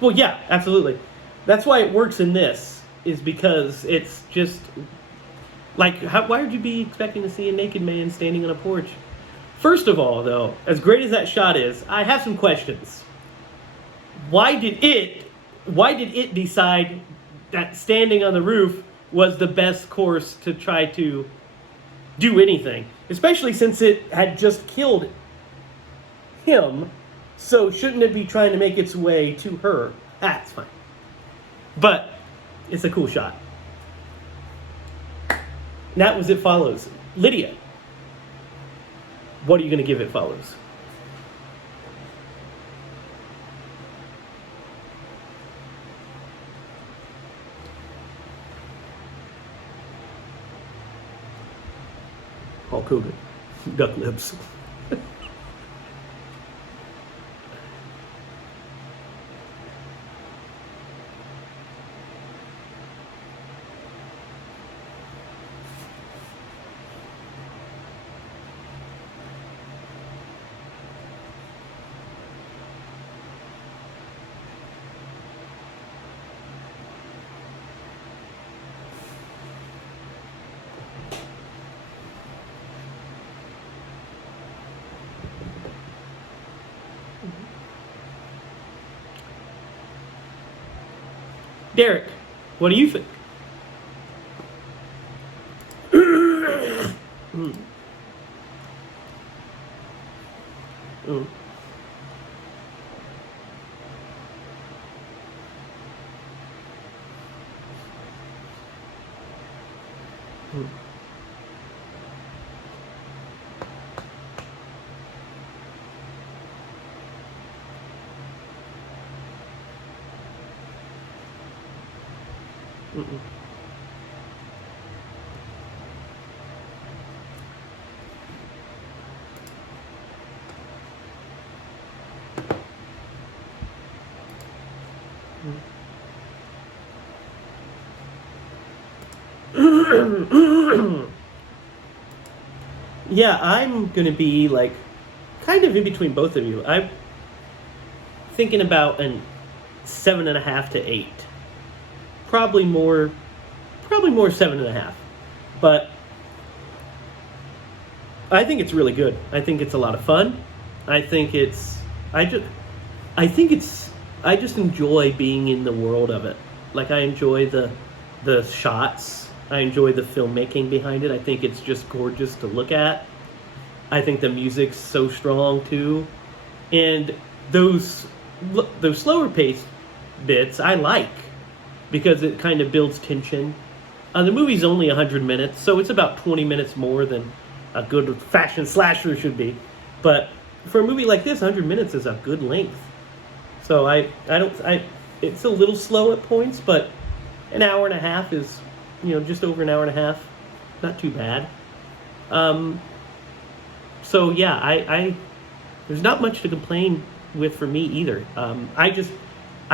Well, yeah, absolutely. That's why it works in this, is because it's just like, why would you be expecting to see a naked man standing on a porch? First of all, though, as great as that shot is, I have some questions. Why did it decide that standing on the roof was the best course to try to do anything? Especially since it had just killed him, so shouldn't it be trying to make its way to her? That's fine. But it's a cool shot. That was It Follows. Lydia, what are you going to give It Follows? Hulk Hogan. Duck lips. Derek, what do you think? Mm. Mm. Mm. Mm-mm. Yeah, I'm gonna be like kind of in between both of you. I'm thinking about an 7.5 to 8. Probably more 7.5. But I think it's really good. I think it's a lot of fun. I think it's I just enjoy being in the world of it. Like, I enjoy the shots. I enjoy the filmmaking behind it. I think it's just gorgeous to look at. I think the music's so strong too. And those slower paced bits I like, because it kind of builds tension. The movie's only 100 minutes, so it's about 20 minutes more than a good fashion slasher should be. But for a movie like this, 100 minutes is a good length. So it's a little slow at points, but an hour and a half is, just over an hour and a half. Not too bad. So yeah, I there's not much to complain with for me either. I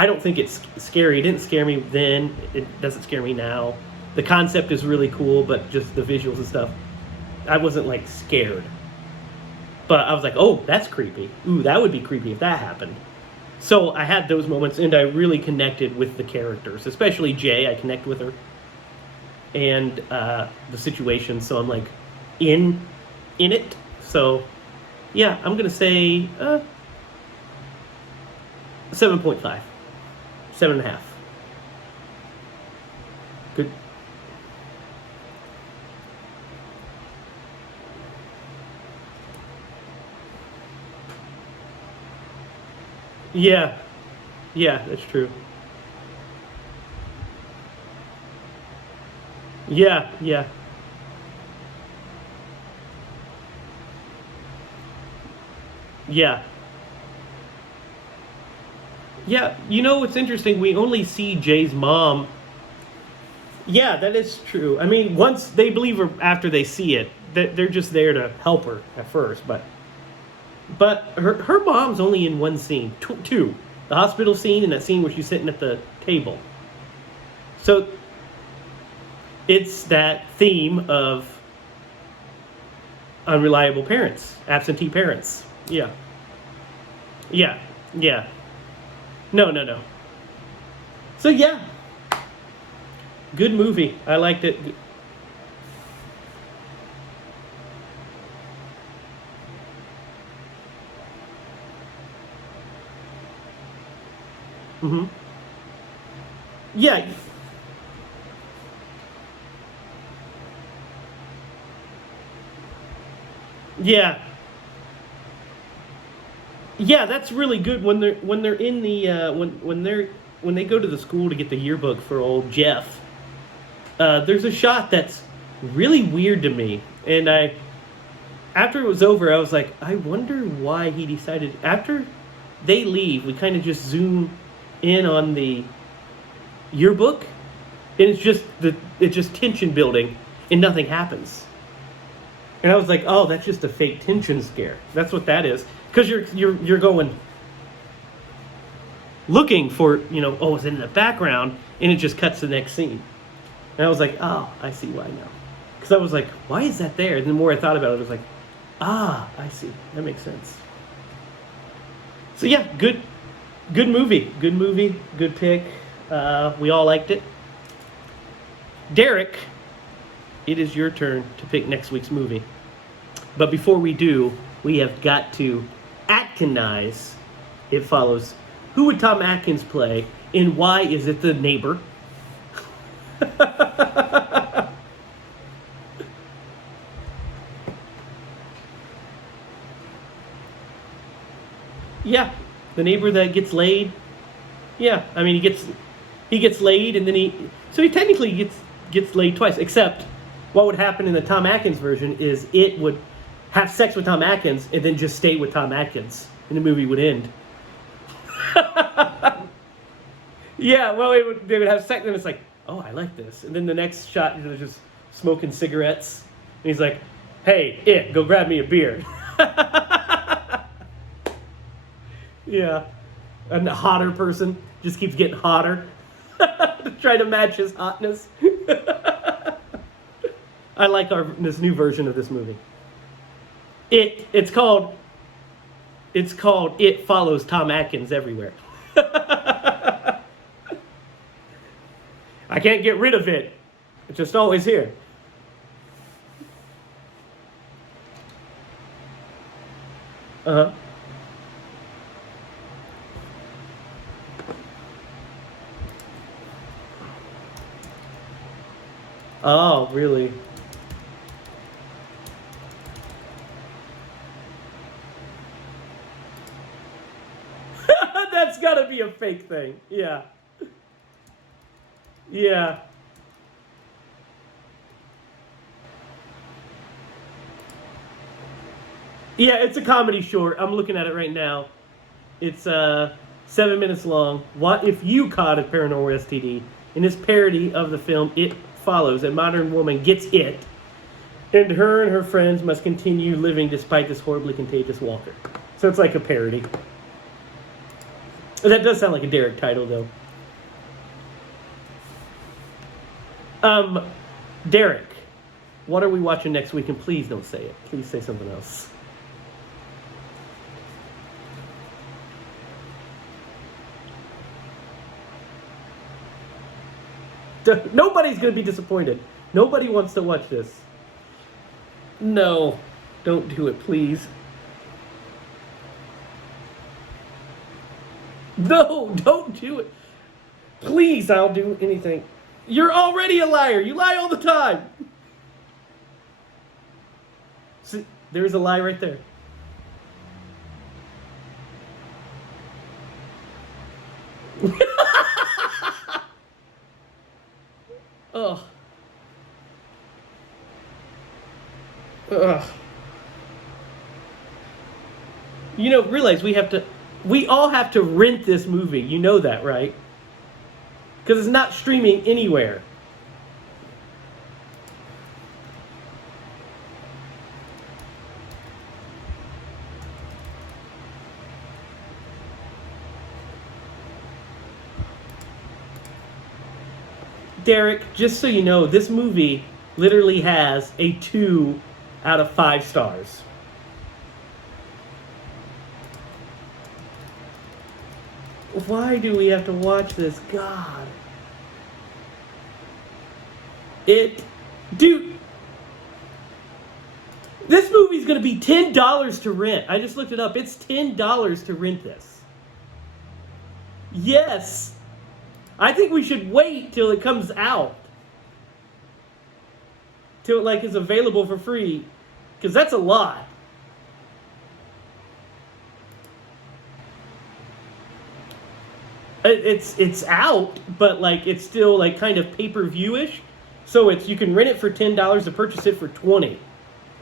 don't think it's scary. It didn't scare me then. It doesn't scare me now. The concept is really cool, but just the visuals and stuff, I wasn't like scared. But I was like, oh, that's creepy. Ooh, that would be creepy if that happened. So I had those moments, and I really connected with the characters, especially Jay. I connect with her and the situation. So I'm like in it. So yeah, I'm gonna say 7.5, 7.5. Good. Yeah. Yeah, that's true. Yeah, yeah, yeah. Yeah, you know what's interesting? We only see Jay's mom. Yeah, that is true. I mean, once they believe her after they see it, they're just there to help her at first. But her mom's only in one scene, two, the hospital scene and that scene where she's sitting at the table. So it's that theme of unreliable parents, absentee parents. Yeah, yeah, yeah. No, no, no. So yeah, good movie. I liked it. Hmm. Yeah, yeah, yeah. That's really good when they're in the when they go to the school to get the yearbook for old Jeff. There's a shot that's really weird to me, and I after it was over, I was like, I wonder why he decided. After they leave, we kind of just zoom in on the yearbook, and it's just tension building, and nothing happens. And I was like, oh, that's just a fake tension scare. That's what that is, because you're going looking for oh, it's in the background, and it just cuts to the next scene. And I was like, oh, I see why now. Because I was like, why is that there? And the more I thought about it, I was like, ah, I see. That makes sense. So yeah, good movie. Good movie. Good pick. We all liked it. Derek, it is your turn to pick next week's movie. But before we do, we have got to Atkinize. It follows. Who would Tom Atkins play, and why is it the neighbor? Yeah, the neighbor that gets laid. Yeah, I mean he gets laid, and then he technically gets laid twice. Except what would happen in the Tom Atkins version is it would have sex with Tom Atkins and then just stay with Tom Atkins, and the movie would end. Yeah, well, they would have sex, and it's like, oh, I like this, and then the next shot, they're just smoking cigarettes, and he's like, hey, go grab me a beer. Yeah, and the hotter person just keeps getting hotter to try to match his hotness. I like this new version of this movie. It's called It Follows Tom Atkins Everywhere. I can't get rid of it. It's just always here. Uh huh. Oh, really? That's got to be a fake thing. Yeah. Yeah. Yeah, it's a comedy short. I'm looking at it right now. It's 7 minutes long. What if you caught a paranormal STD? In this parody of the film, It Follows. A modern woman gets it, and her friends must continue living despite this horribly contagious walker. So it's like a parody. That does sound like a Derek title, though. Um, Derek, what are we watching next week? And please don't say it. Please say something else. Nobody's going to be disappointed. Nobody wants to watch this. No, don't do it, please. No, don't do it. Please, I'll do anything. You're already a liar. You lie all the time. See, there's a lie right there. Ugh. Ugh. You know, realize we all have to rent this movie. You know that, right? Because it's not streaming anywhere. Derek, just so you know, this movie literally has a 2 out of 5 stars. Why do we have to watch this? God. Dude, this movie's gonna be $10 to rent. I just looked it up. It's $10 to rent this. Yes. I think we should wait till it comes out. Till it like is available for free. Because that's a lot. It's out, but like it's still like kind of pay-per-view-ish. So you can rent it for $10 to purchase it for $20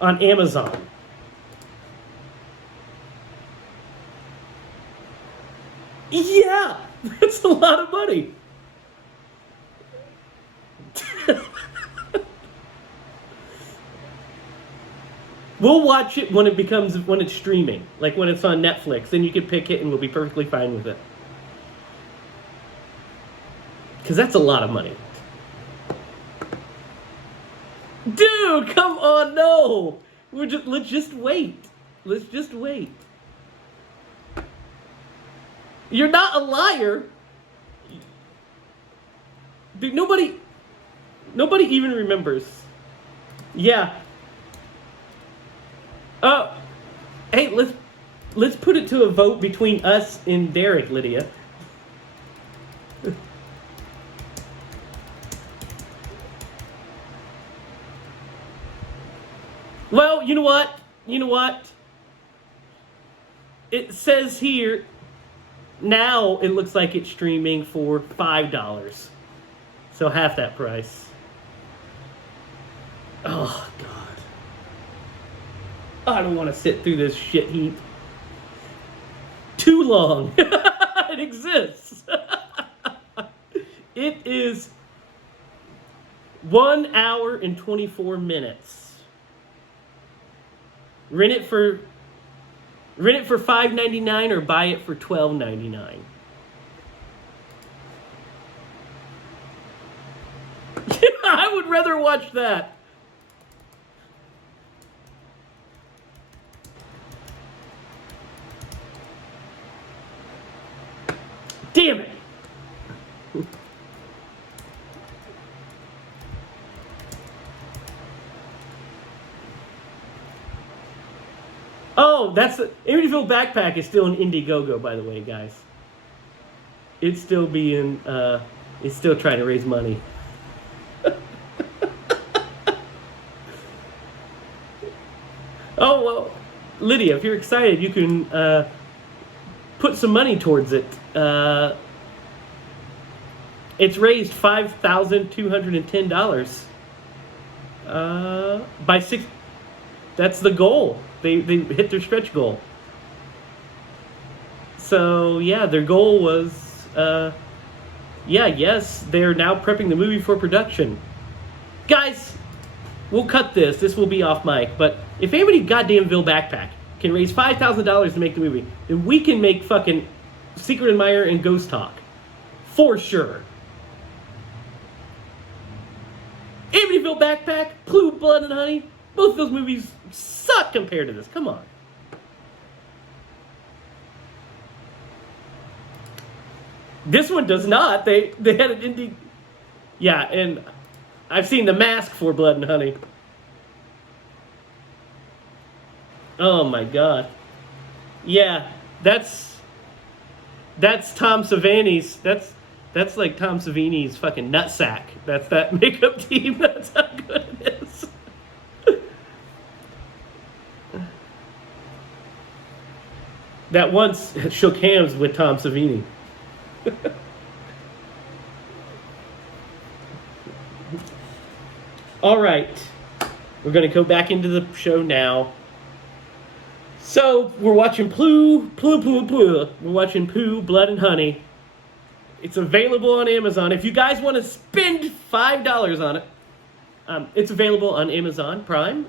on Amazon. Yeah, that's a lot of money. We'll watch it when it's streaming, like when it's on Netflix. Then you can pick it, and we'll be perfectly fine with it. Because that's a lot of money. Dude, come on, no! Let's just wait. Let's just wait. You're not a liar. Dude, nobody even remembers. Yeah. Hey, let's put it to a vote between us and Derek, Lydia. Well, you know what? You know what? It says here, now it looks like it's streaming for $5. So half that price. Oh, God. I don't want to sit through this shit heap. Too long. It exists. It is 1 hour and 24 minutes. Rent it for $5.99 or buy it for $12.99. I would rather watch that. Damn it. Oh, that's the Amityville Backpack is still an Indiegogo, by the way, guys. It's still being, it's still trying to raise money. Oh, well, Lydia, if you're excited, you can put some money towards it. It's raised $5,210 by 6. That's the goal. They hit their stretch goal. So yeah, their goal was yes, they're now prepping the movie for production. Guys, we'll cut this. This will be off mic. But if anybody goddamnville Backpack can raise $5,000 to make the movie, then we can make fucking Secret Admirer and Ghost Talk. For sure. Amityville Backpack, Blue Blood and Honey, both of those movies suck compared to this. Come on. This one does not. They had an indie. Yeah, and I've seen The Mask for Blood and Honey. Oh my God. Yeah, that's Tom Savini's. That's like Tom Savini's fucking nutsack. That's that makeup team. That's how good it is. That once shook hands with Tom Savini. All right. We're going to go back into the show now. So, we're watching We're watching Pooh, Blood and Honey. It's available on Amazon. If you guys want to spend $5 on it, it's available on Amazon Prime.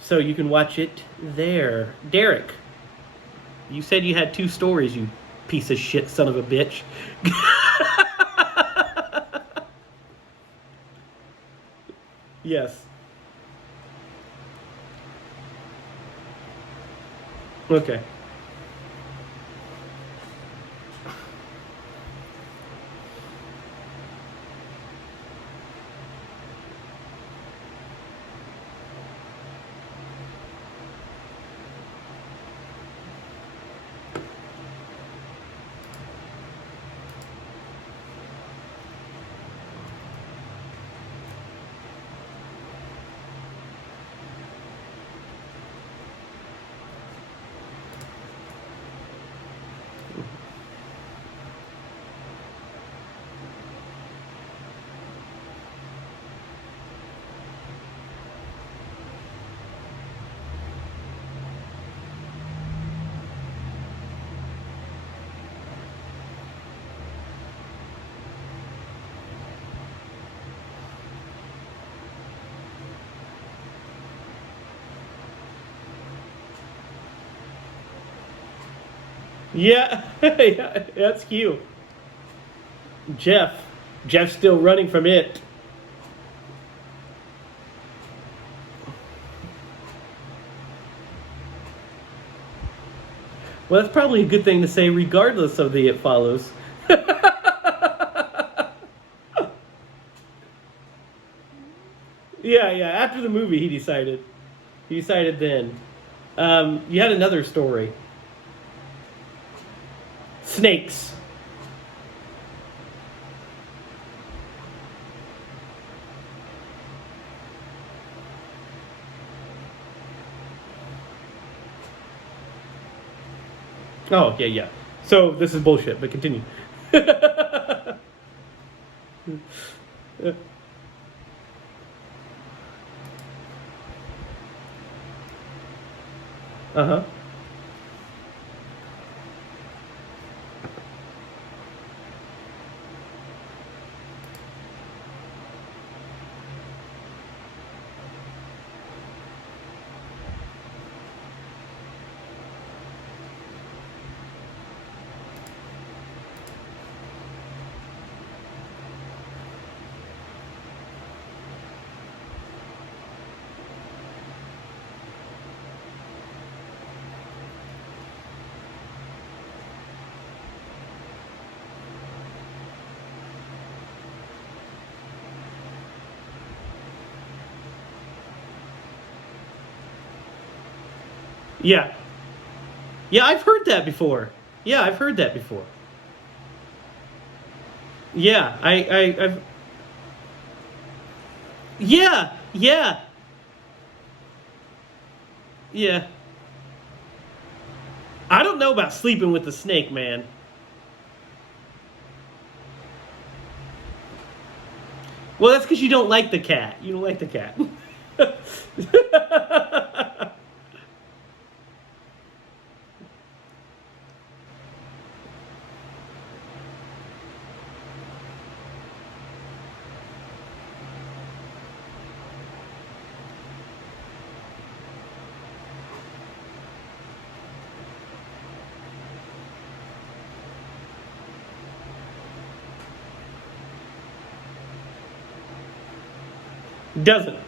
So you can watch it there. Derek, you said you had 2 stories, you piece of shit son of a bitch. Yes. Okay. Yeah, yeah, that's cute. Jeff. Jeff's still running from it. Well, that's probably a good thing to say regardless of the It Follows. Yeah, yeah. After the movie, he decided. He decided then. You had another story. Snakes. Oh, yeah, yeah. So this is bullshit, but continue. Uh-huh. Yeah. Yeah, I've heard that before. Yeah, I've heard that before. Yeah, I've. Yeah, yeah, yeah. I don't know about sleeping with the snake, man. Well, that's because you don't like the cat. You don't like the cat. Doesn't.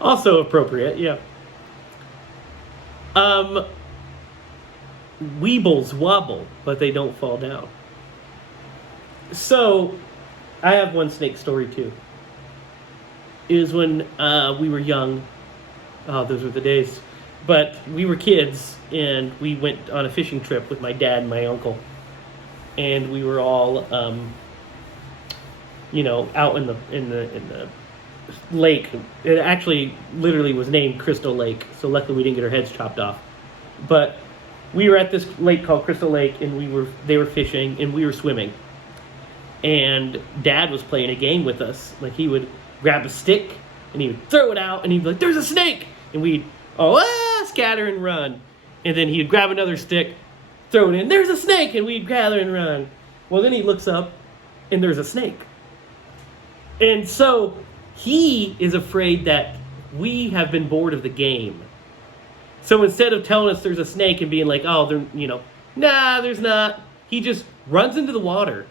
Also appropriate, yeah. Um, Weebles wobble, but they don't fall down. So, I have one snake story too. It was when we were young. Oh, those were the days. But we were kids, and we went on a fishing trip with my dad and my uncle. And we were all, out in the lake. It actually literally was named Crystal Lake, so luckily we didn't get our heads chopped off. But we were at this lake called Crystal Lake, and they were fishing, and we were swimming. And Dad was playing a game with us. Like, he would grab a stick, and he would throw it out, and he'd be like, "There's a snake!" And we'd, scatter and run. And then he'd grab another stick, throw it in, "There's a snake!" And we'd gather and run. Well, then he looks up, and there's a snake. And so he is afraid that we have been bored of the game. So instead of telling us there's a snake and being like, "Oh, nah, there's not," he just runs into the water.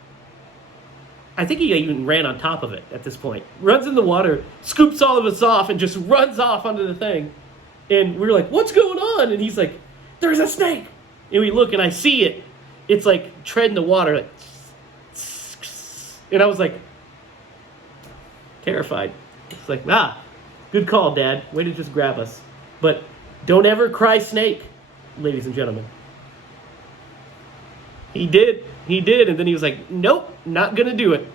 I think he even ran on top of it at this point. Runs in the water, scoops all of us off, and just runs off onto the thing. And we're like, "What's going on?" And he's like, "There's a snake." And we look, and I see it. It's like treading the water, like, and I was like, terrified. It's like, good call, Dad. Way to just grab us. But don't ever cry snake, ladies and gentlemen. He did, and then he was like, "Nope, not gonna do it."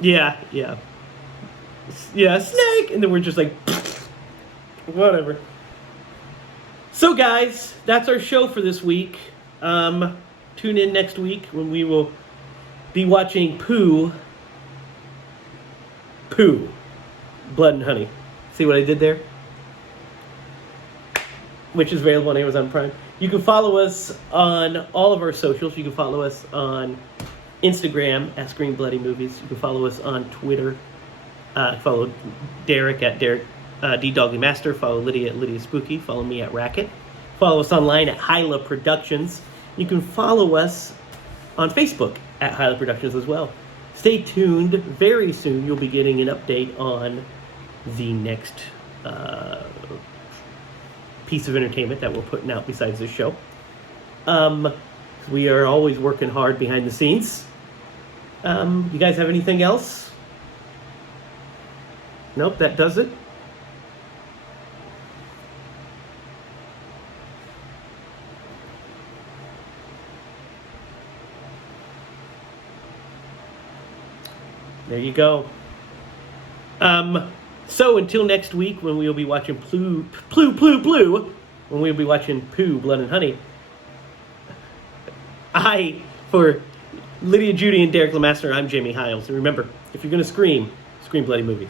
Yeah, snake, and then we're just like, whatever. So, guys, that's our show for this week. Tune in next week when we will be watching Pooh, Blood and Honey. See what I did there? Which is available on Amazon Prime. You can follow us on all of our socials. You can follow us on Instagram at Screen Bloody Movies. You can follow us on Twitter. Follow Derek at Derek D Dogly Master. Follow Lydia at Lydia Spooky. Follow me at Racket. Follow us online at HiLa Productions. You can follow us on Facebook at HiLa Productions as well. Stay tuned. Very soon you'll be getting an update on the next piece of entertainment that we're putting out besides this show. We are always working hard behind the scenes. You guys have anything else? Nope, that does it. There you go. So until next week, when we'll be watching when we'll be watching Pooh, Blood and Honey, for Lydia Judy and Derek Lemaster, I'm Jamie Hiles. And remember, if you're going to scream bloody movies.